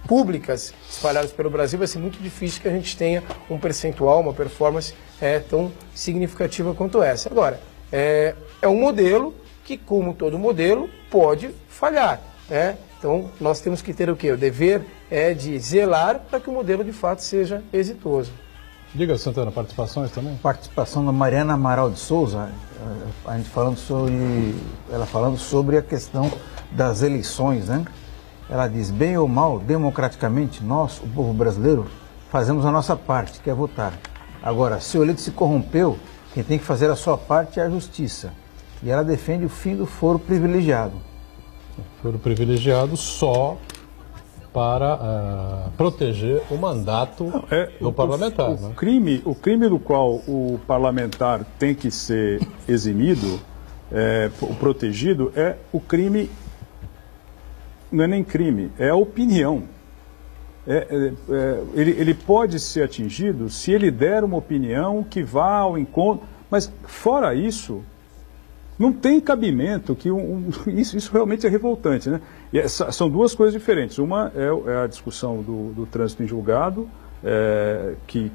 públicas espalhadas pelo Brasil, vai ser muito difícil que a gente tenha um percentual, uma performance tão significativa quanto essa. Agora, é um modelo que, como todo modelo, pode falhar, né? Então, nós temos que ter o quê? O dever é de zelar para que o modelo de fato seja exitoso. Diga, Santana, participações também? Participação da Mariana Amaral de Souza, a gente ela falando sobre a questão das eleições, né? Ela diz, bem ou mal, democraticamente, nós, o povo brasileiro, fazemos a nossa parte, que é votar. Agora, se o eleito se corrompeu, quem tem que fazer a sua parte é a justiça. E ela defende o fim do foro privilegiado. Foro privilegiado só para proteger o mandato do parlamentar. O crime do qual o parlamentar tem que ser eximido, protegido, é o crime, não é nem crime, é a opinião. Ele pode ser atingido se ele der uma opinião que vá ao encontro, mas fora isso, não tem cabimento que isso realmente é revoltante, né? E são duas coisas diferentes. Uma é a discussão do trânsito em julgado, que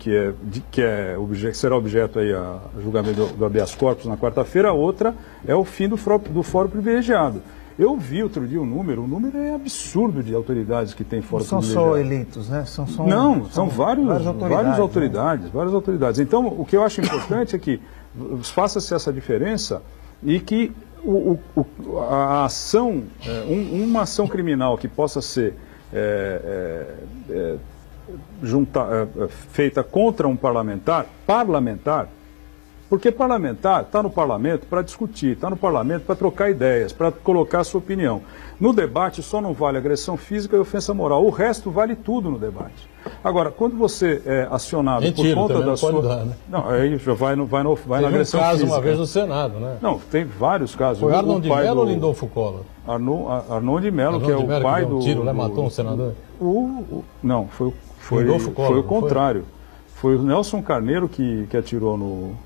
será objeto aí a julgamento do habeas corpus na quarta-feira. A outra é o fim do fórum privilegiado. Eu vi outro dia o número é absurdo de autoridades que tem fórum privilegiado. Não são só eleitos, né? São várias autoridades. Então, o que eu acho importante é que faça-se essa diferença e que a ação, uma ação criminal que possa ser feita contra um parlamentar, porque parlamentar está no parlamento para discutir, está no parlamento para trocar ideias, para colocar a sua opinião. No debate só não vale agressão física e ofensa moral, o resto vale tudo no debate. Agora, quando você é acionado por conta da sua... Dar, né? Não, aí já vai na agressão caso física. Uma vez no Senado, né? Não, tem vários casos. Foi Arnon de Mello ou Lindolfo Collor? Arnon de Mello, que é o pai do... tiro, matou um senador? Não, foi o contrário. Foi o Nelson Carneiro que atirou no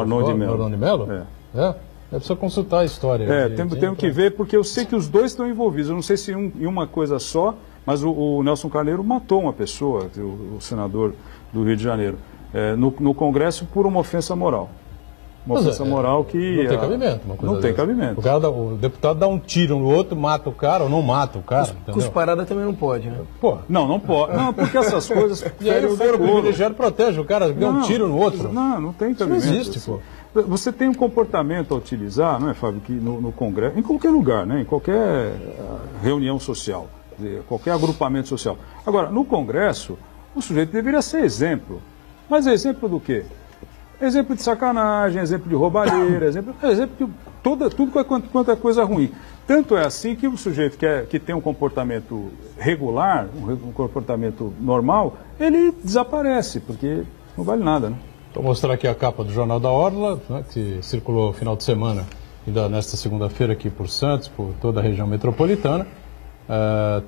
Arnon de Mello. No Arnon de Mello? É preciso consultar a história. Temos que ver, porque eu sei que os dois estão envolvidos. Eu não sei se em uma coisa só, mas o Nelson Carneiro matou uma pessoa, o senador do Rio de Janeiro, no Congresso por uma ofensa moral. Uma ofensa moral que... Não tem cabimento. Não tem cabimento. O deputado dá um tiro no outro, mata o cara ou não mata o cara. Cusparada também não pode, né? Pô. Não pode. Não, porque essas coisas... E aí o foro privilegiado protege o cara, dá um tiro no outro. Não tem cabimento. Não existe, pô. Você tem um comportamento a utilizar, não é, Fábio, que no Congresso, em qualquer lugar, né, em qualquer reunião social, qualquer agrupamento social. Agora, no Congresso, o sujeito deveria ser exemplo. Mas exemplo do quê? Exemplo de sacanagem, exemplo de roubalheira, exemplo de tudo quanto é coisa ruim. Tanto é assim que o sujeito que tem um comportamento regular, um comportamento normal, ele desaparece, porque não vale nada, né? Vou mostrar aqui a capa do Jornal da Orla, né, que circulou no final de semana, ainda nesta segunda-feira aqui por Santos, por toda a região metropolitana.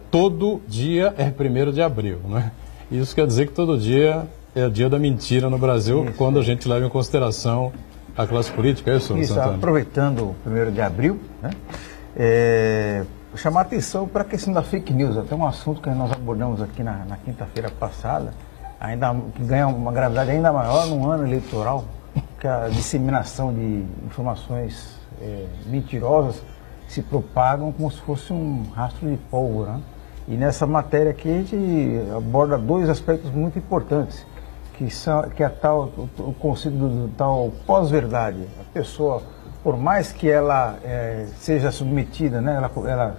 Todo dia é 1º de abril, né? Isso quer dizer que todo dia é o dia da mentira no Brasil, quando a gente leva em consideração a classe política, é isso, Santana? Aproveitando o 1º de abril, né, chamar atenção para a questão da fake news, até um assunto que nós abordamos aqui na quinta-feira passada, que ganha uma gravidade ainda maior num ano eleitoral, que a disseminação de informações mentirosas se propagam como se fosse um rastro de pólvora, né? E nessa matéria aqui a gente aborda 2 aspectos muito importantes, que é o conceito do tal pós-verdade. A pessoa, por mais que ela seja submetida, né, ela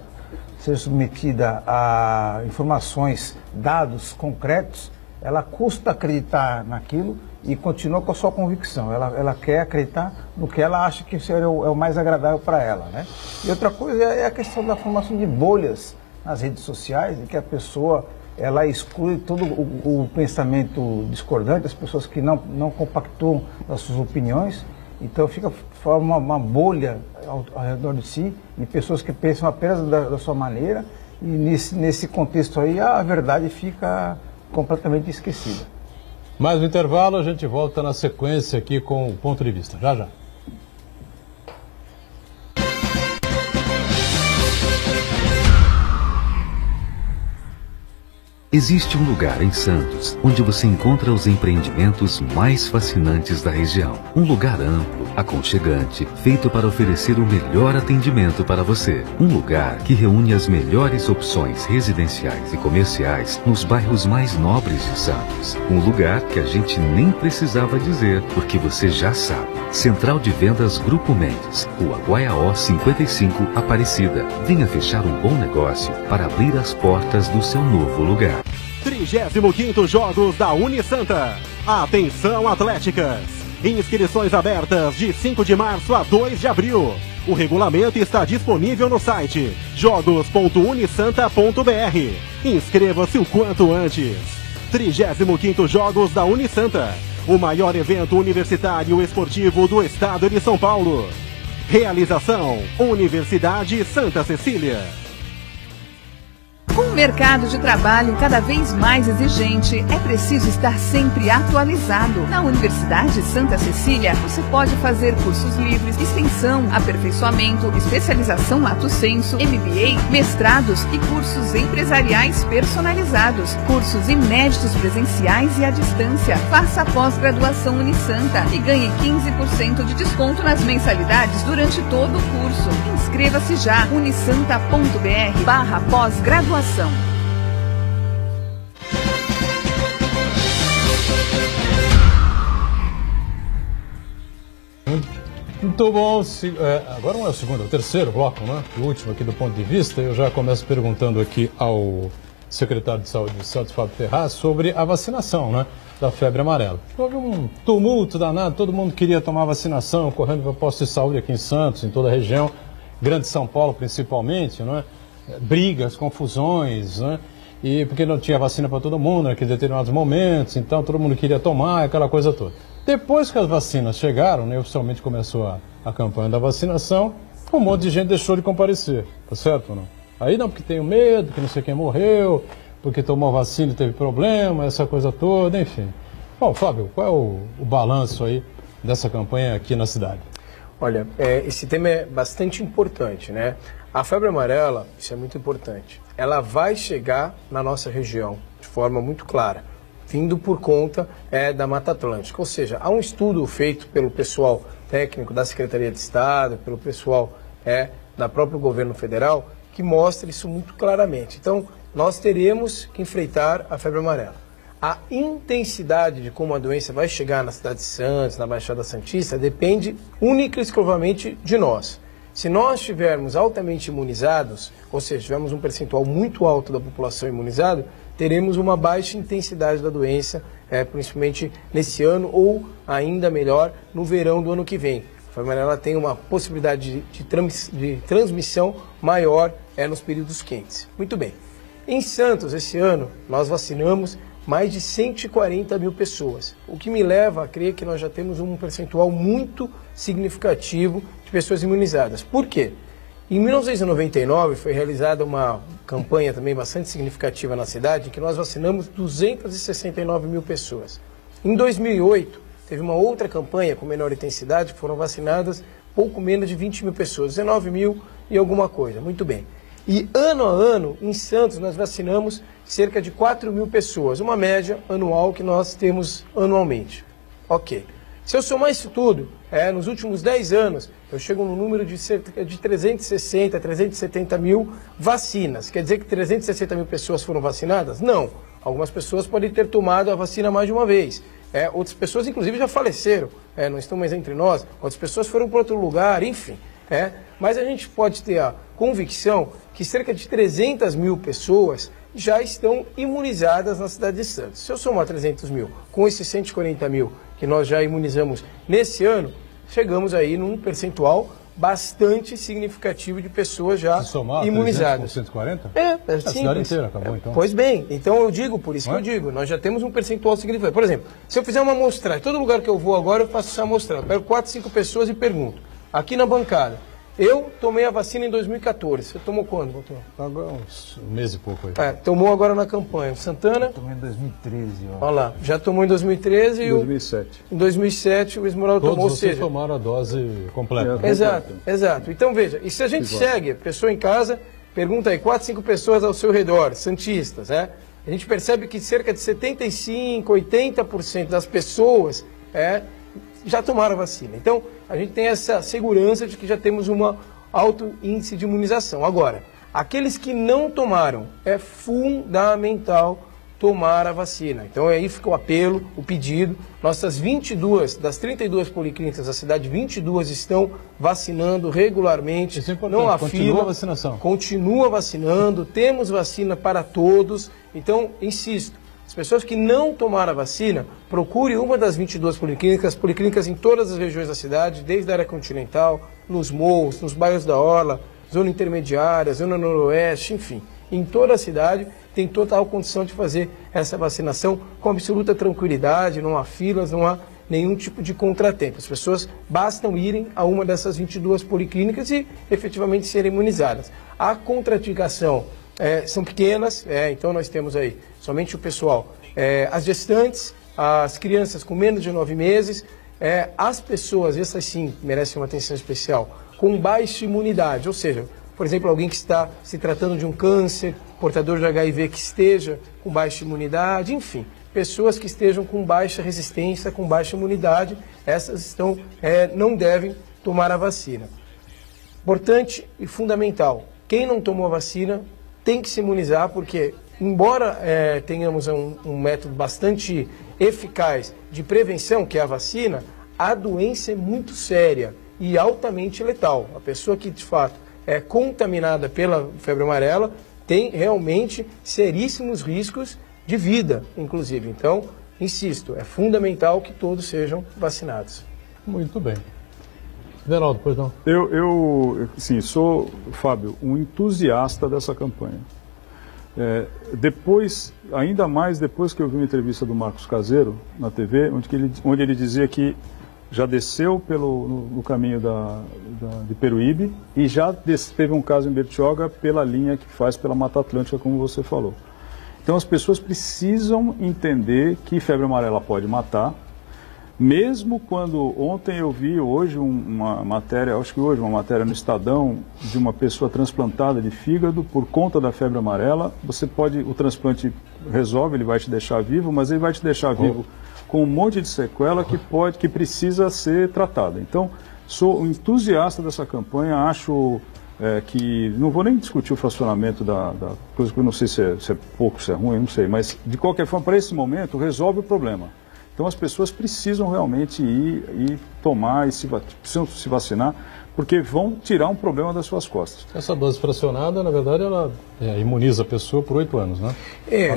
seja submetida a informações, dados concretos, ela custa acreditar naquilo e continua com a sua convicção. Ela quer acreditar no que ela acha que é o mais agradável para ela, né? E outra coisa é a questão da formação de bolhas nas redes sociais, em que a pessoa ela exclui todo o pensamento discordante, as pessoas que não compactuam as suas opiniões, então forma uma bolha ao redor de si, de pessoas que pensam apenas da sua maneira, e nesse contexto aí a verdade fica completamente esquecida. Mais um intervalo, a gente volta na sequência aqui com o Ponto de Vista. Já. Existe um lugar em Santos onde você encontra os empreendimentos mais fascinantes da região. Um lugar amplo, aconchegante, feito para oferecer o melhor atendimento para você. Um lugar que reúne as melhores opções residenciais e comerciais nos bairros mais nobres de Santos. Um lugar que a gente nem precisava dizer, porque você já sabe. Central de Vendas Grupo Mendes, Rua Guaiaó 55, Aparecida. Venha fechar um bom negócio para abrir as portas do seu novo lugar. 35º Jogos da Unisanta. Atenção, atléticas! Inscrições abertas de 5 de março a 2 de abril. O regulamento está disponível no site jogos.unisanta.br. Inscreva-se o quanto antes. 35º Jogos da Unisanta. O maior evento universitário esportivo do estado de São Paulo. Realização: Universidade Santa Cecília. Com o mercado de trabalho cada vez mais exigente, é preciso estar sempre atualizado. Na Universidade Santa Cecília, você pode fazer cursos livres, extensão, aperfeiçoamento, especialização lato sensu, MBA, mestrados e cursos empresariais personalizados, cursos inéditos presenciais e à distância. Faça a pós-graduação Unisanta e ganhe 15% de desconto nas mensalidades durante todo o curso. Inscreva-se já, unisanta.br/pós-graduação. Muito bom. Agora não é o segundo, é o terceiro bloco, né? O último aqui do ponto de vista. Eu já começo perguntando aqui ao secretário de Saúde de Santos, Fábio Ferraz, sobre a vacinação, né? Da febre amarela. Houve um tumulto danado, todo mundo queria tomar vacinação, correndo para o posto de saúde aqui em Santos, em toda a região, Grande São Paulo principalmente, não é? Brigas, confusões, né? E porque não tinha vacina para todo mundo naqueles determinados momentos, então todo mundo queria tomar, aquela coisa toda. Depois que as vacinas chegaram, né, oficialmente começou a campanha da vacinação, um monte de gente deixou de comparecer, tá certo ou não? Aí não, porque tem medo, que não sei quem morreu, porque tomou vacina e teve problema, essa coisa toda, enfim. Bom, Fábio, qual é o balanço aí dessa campanha aqui na cidade? Olha, esse tema é bastante importante, né? A febre amarela, isso é muito importante, ela vai chegar na nossa região de forma muito clara, vindo por conta da Mata Atlântica. Ou seja, há um estudo feito pelo pessoal técnico da Secretaria de Estado, pelo pessoal da próprio governo federal, que mostra isso muito claramente. Então, nós teremos que enfrentar a febre amarela. A intensidade de como a doença vai chegar na cidade de Santos, na Baixada Santista, depende única e exclusivamente de nós. Se nós estivermos altamente imunizados, ou seja, tivermos um percentual muito alto da população imunizada, teremos uma baixa intensidade da doença, principalmente nesse ano ou, ainda melhor, no verão do ano que vem. A febre amarela tem uma possibilidade de transmissão maior nos períodos quentes. Muito bem. Em Santos, esse ano, nós vacinamos mais de 140 mil pessoas, o que me leva a crer que nós já temos um percentual muito significativo de pessoas imunizadas. Por quê? Em 1999 foi realizada uma campanha também bastante significativa na cidade, em que nós vacinamos 269 mil pessoas. Em 2008, teve uma outra campanha com menor intensidade, que foram vacinadas pouco menos de 20 mil pessoas, 19 mil e alguma coisa. Muito bem. E ano a ano, em Santos, nós vacinamos cerca de 4 mil pessoas, uma média anual que nós temos anualmente. Ok. Se eu somar isso tudo, nos últimos 10 anos, eu chego no número de cerca de 360, 370 mil vacinas. Quer dizer que 360 mil pessoas foram vacinadas? Não. Algumas pessoas podem ter tomado a vacina mais de uma vez. Outras pessoas, inclusive, já faleceram, não estão mais entre nós. Outras pessoas foram para outro lugar, enfim. Mas a gente pode ter a convicção que cerca de 300 mil pessoas já estão imunizadas na cidade de Santos. Se eu somar 300 mil com esses 140 mil que nós já imunizamos nesse ano, chegamos aí num percentual bastante significativo de pessoas já imunizadas. 140? A cidade inteira acabou, então. Pois bem, então eu digo, por isso que eu digo, nós já temos um percentual significativo. Por exemplo, se eu fizer uma amostragem, todo lugar que eu vou agora eu faço essa amostragem, eu pego 4, 5 pessoas e pergunto, aqui na bancada, eu tomei a vacina em 2014. Você tomou quando, doutor? Agora um mês e pouco aí. Tomou agora na campanha. Santana? Eu tomei em 2013. Olha lá, já tomou em 2013 e 2007. Em 2007 o Esmeralda tomou, ou seja... tomaram a dose completa. Exato. Então veja, e se a gente segue, pessoa em casa, pergunta aí, 4, 5 pessoas ao seu redor, santistas, a gente percebe que cerca de 75%, 80% das pessoas já tomaram a vacina. Então, a gente tem essa segurança de que já temos um alto índice de imunização. Agora, aqueles que não tomaram, é fundamental tomar a vacina. Então, aí fica o apelo, o pedido. Nossas 22, das 32 policlínicas da cidade, 22 estão vacinando regularmente. Isso é importante. Não há Continua fila. a vacinação. Continua vacinando. Temos vacina para todos. Então, insisto, as pessoas que não tomaram a vacina, procure uma das 22 policlínicas em todas as regiões da cidade, desde a área continental, nos morros, nos bairros da Orla, zona intermediária, zona noroeste, enfim. Em toda a cidade tem total condição de fazer essa vacinação com absoluta tranquilidade, não há filas, não há nenhum tipo de contratempo. As pessoas bastam irem a uma dessas 22 policlínicas e efetivamente serem imunizadas. A contraindicação são pequenas, então nós temos aí somente o pessoal, as gestantes, as crianças com menos de 9 meses, as pessoas, essas sim merecem uma atenção especial, com baixa imunidade, ou seja, por exemplo, alguém que está se tratando de um câncer, portador de HIV que esteja com baixa imunidade, enfim, pessoas que estejam com baixa resistência, com baixa imunidade, essas não devem tomar a vacina. Importante e fundamental, quem não tomou a vacina tem que se imunizar, porque embora tenhamos um método bastante eficaz de prevenção, que é a vacina, a doença é muito séria e altamente letal. A pessoa que, de fato, é contaminada pela febre amarela tem realmente seríssimos riscos de vida, inclusive. Então, insisto, é fundamental que todos sejam vacinados. Muito bem. Geraldo, pois não? Sim, sou, Fábio, um entusiasta dessa campanha. Ainda mais depois que eu vi uma entrevista do Marcos Caseiro na TV, onde ele dizia que já desceu no caminho de Peruíbe e já teve um caso em Bertioga pela linha que faz pela Mata Atlântica, como você falou. Então as pessoas precisam entender que febre amarela pode matar, mesmo quando ontem eu vi uma matéria no Estadão de uma pessoa transplantada de fígado por conta da febre amarela. O transplante resolve, ele vai te deixar vivo, mas ele vai te deixar vivo com um monte de sequela que precisa ser tratada. Então, sou um entusiasta dessa campanha, acho que, não vou nem discutir o fracionamento da coisa, que eu não sei se é pouco, se é ruim, não sei, mas de qualquer forma, para esse momento, resolve o problema. Então, as pessoas precisam realmente ir e tomar, precisam se vacinar, porque vão tirar um problema das suas costas. Essa dose fracionada, na verdade, ela imuniza a pessoa por 8 anos, né?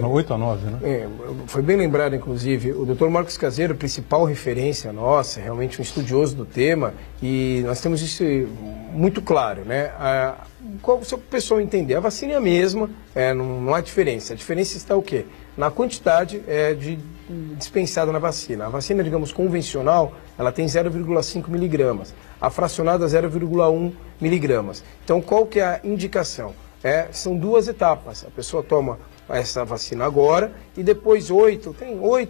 8 a 9, né? Foi bem lembrado, inclusive, o Dr. Marcos Caseiro, principal referência nossa, realmente um estudioso do tema, e nós temos isso muito claro, né? Se o pessoal entender, a vacina é a mesma, não há diferença. A diferença está o quê? Na quantidade dispensada na vacina. A vacina, digamos, convencional, ela tem 0,5 miligramas. A fracionada, 0,1 miligramas. Então, qual que é a indicação? São 2 etapas. A pessoa toma essa vacina agora e depois 8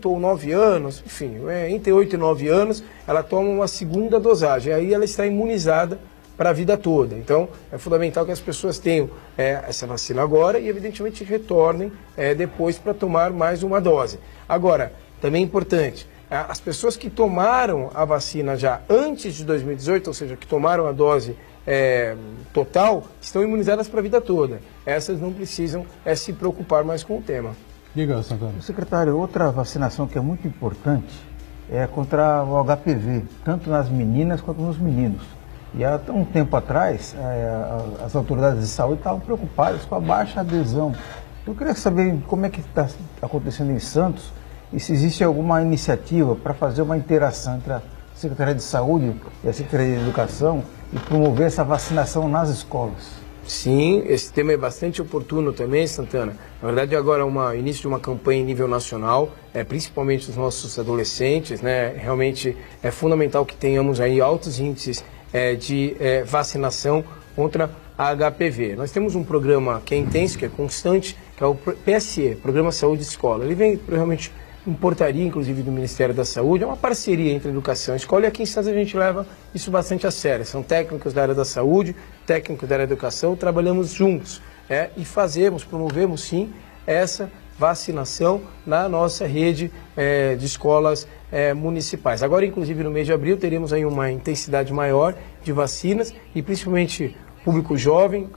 ou 9 anos, enfim, entre 8 e 9 anos, ela toma uma segunda dosagem. Aí ela está imunizada para a vida toda. Então, é fundamental que as pessoas tenham essa vacina agora e, evidentemente, retornem depois para tomar mais uma dose. Agora, também é importante, as pessoas que tomaram a vacina já antes de 2018, ou seja, que tomaram a dose total, estão imunizadas para a vida toda. Essas não precisam se preocupar mais com o tema. Diga, Santana. Secretário, outra vacinação que é muito importante é contra o HPV, tanto nas meninas quanto nos meninos. E há um tempo atrás, as autoridades de saúde estavam preocupadas com a baixa adesão. Eu queria saber como é que está acontecendo em Santos e se existe alguma iniciativa para fazer uma interação entre a Secretaria de Saúde e a Secretaria de Educação e promover essa vacinação nas escolas. Sim, esse tema é bastante oportuno também, Santana. Na verdade, agora é início de uma campanha em nível nacional, principalmente dos nossos adolescentes, né? Realmente é fundamental que tenhamos aí altos índices de vacinação contra a HPV. Nós temos um programa que é intenso, que é constante, que é o PSE, Programa Saúde Escola. Ele vem realmente em portaria, inclusive, do Ministério da Saúde. É uma parceria entre a educação e a escola, e aqui em Santos a gente leva isso bastante a sério. São técnicos da área da saúde, técnicos da área da educação, trabalhamos juntos e promovemos sim essa vacinação na nossa rede de escolas municipais. Agora, inclusive, no mês de abril, teremos aí uma intensidade maior de vacinas e principalmente público jovem,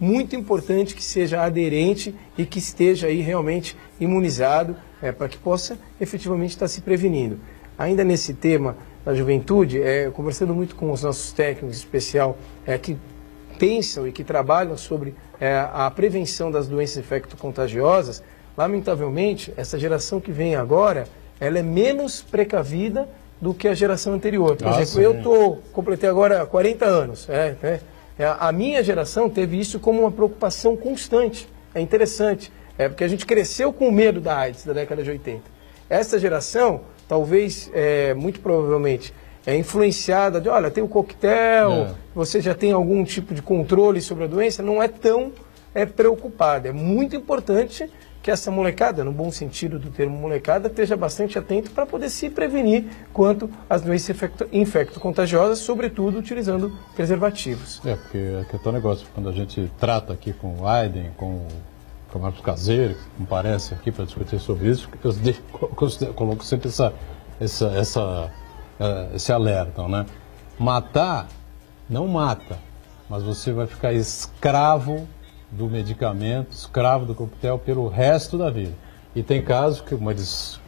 muito importante que seja aderente e que esteja aí realmente imunizado para que possa efetivamente estar se prevenindo. Ainda nesse tema da juventude, conversando muito com os nossos técnicos, em especial, que pensam e que trabalham sobre a prevenção das doenças infecto-contagiosas, lamentavelmente, essa geração que vem agora, ela é menos precavida do que a geração anterior. Por exemplo, eu completei agora 40 anos. A minha geração teve isso como uma preocupação constante. É interessante, porque a gente cresceu com medo da AIDS da década de 80. Essa geração, talvez, muito provavelmente, é influenciada de, olha, tem o coquetel, você já tem algum tipo de controle sobre a doença, não é tão preocupada. É muito importante que essa molecada, no bom sentido do termo molecada, esteja bastante atento para poder se prevenir quanto às doenças infecto-contagiosas, sobretudo utilizando preservativos. Porque é que é o negócio, quando a gente trata aqui com o Aiden, com o Marcos Caseiro, que comparece aqui para discutir sobre isso, eu coloco sempre esse alerta, né? Matar não mata, mas você vai ficar escravo do medicamento, escravo do coquetel pelo resto da vida. E tem casos que, como eles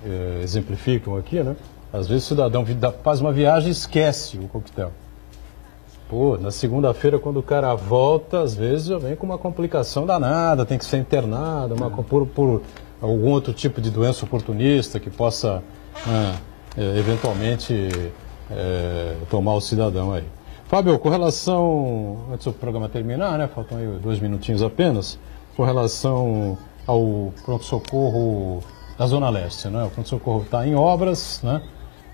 exemplificam aqui, né? Às vezes o cidadão faz uma viagem e esquece o coquetel. Pô, na segunda-feira, quando o cara volta, às vezes já vem com uma complicação danada, tem que ser internado, por algum outro tipo de doença oportunista que possa, eventualmente, tomar o cidadão aí. Fábio, com relação, antes do programa terminar, né, faltam aí 2 minutinhos apenas, com relação ao pronto-socorro da Zona Leste, né? O pronto-socorro está em obras, né?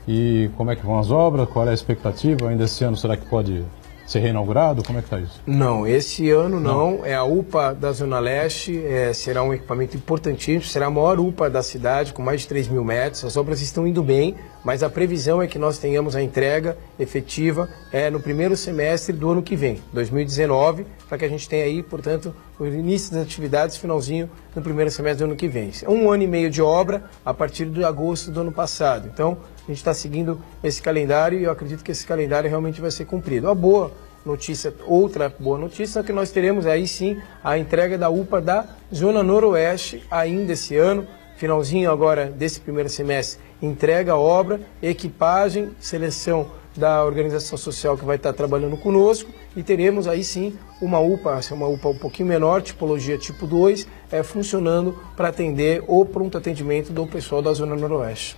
E como é que vão as obras? Qual é a expectativa? Ainda esse ano, será que pode ser reinaugurado? Como é que está isso? Não, esse ano não. É a UPA da Zona Leste, será um equipamento importantíssimo, será a maior UPA da cidade, com mais de 3.000 metros. As obras estão indo bem, mas a previsão é que nós tenhamos a entrega efetiva no primeiro semestre do ano que vem, 2019, para que a gente tenha aí, portanto, o início das atividades, finalzinho no primeiro semestre do ano que vem. É 1 ano e meio de obra a partir de agosto do ano passado. Então, a gente está seguindo esse calendário e eu acredito que esse calendário realmente vai ser cumprido. A boa notícia, outra boa notícia é que nós teremos aí sim a entrega da UPA da Zona Noroeste ainda esse ano, finalzinho agora desse primeiro semestre, entrega a obra, equipagem, seleção da organização social que vai estar trabalhando conosco e teremos aí sim uma UPA um pouquinho menor, tipologia tipo 2, funcionando para atender o pronto atendimento do pessoal da Zona Noroeste.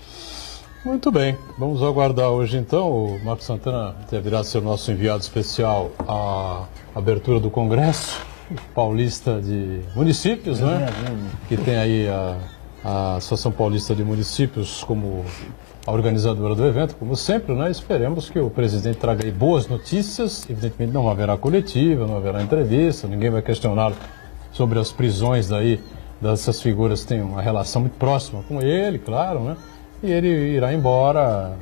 Muito bem, vamos aguardar hoje então. O Marcos Santana deverá ser o nosso enviado especial à abertura do Congresso Paulista de Municípios, né? Que tem aí a Associação Paulista de Municípios como a organizadora do evento, como sempre, né? Esperemos que o presidente traga aí boas notícias. Evidentemente não haverá coletiva, não haverá entrevista, ninguém vai questioná-lo sobre as prisões aí dessas figuras que têm uma relação muito próxima com ele, claro, né? E ele irá embora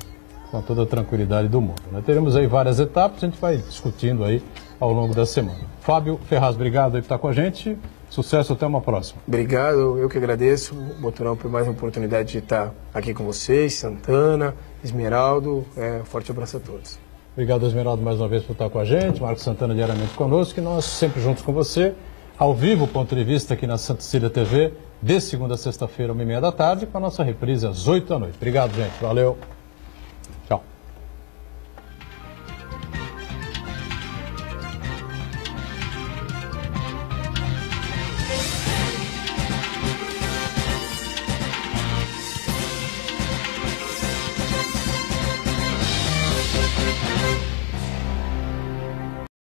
com toda a tranquilidade do mundo, né? Teremos aí várias etapas, a gente vai discutindo aí ao longo da semana. Fábio Ferraz, obrigado aí por estar com a gente. Sucesso, até uma próxima. Obrigado, eu que agradeço, Boturão, por mais uma oportunidade de estar aqui com vocês, Santana, Esmeraldo, forte abraço a todos. Obrigado, Esmeraldo, mais uma vez por estar com a gente, Marcos Santana diariamente conosco, e nós sempre juntos com você, ao vivo, ponto de vista aqui na Santa Cecília TV, de segunda a sexta-feira, 1h30 da tarde, com a nossa reprise às 8 da noite. Obrigado, gente. Valeu.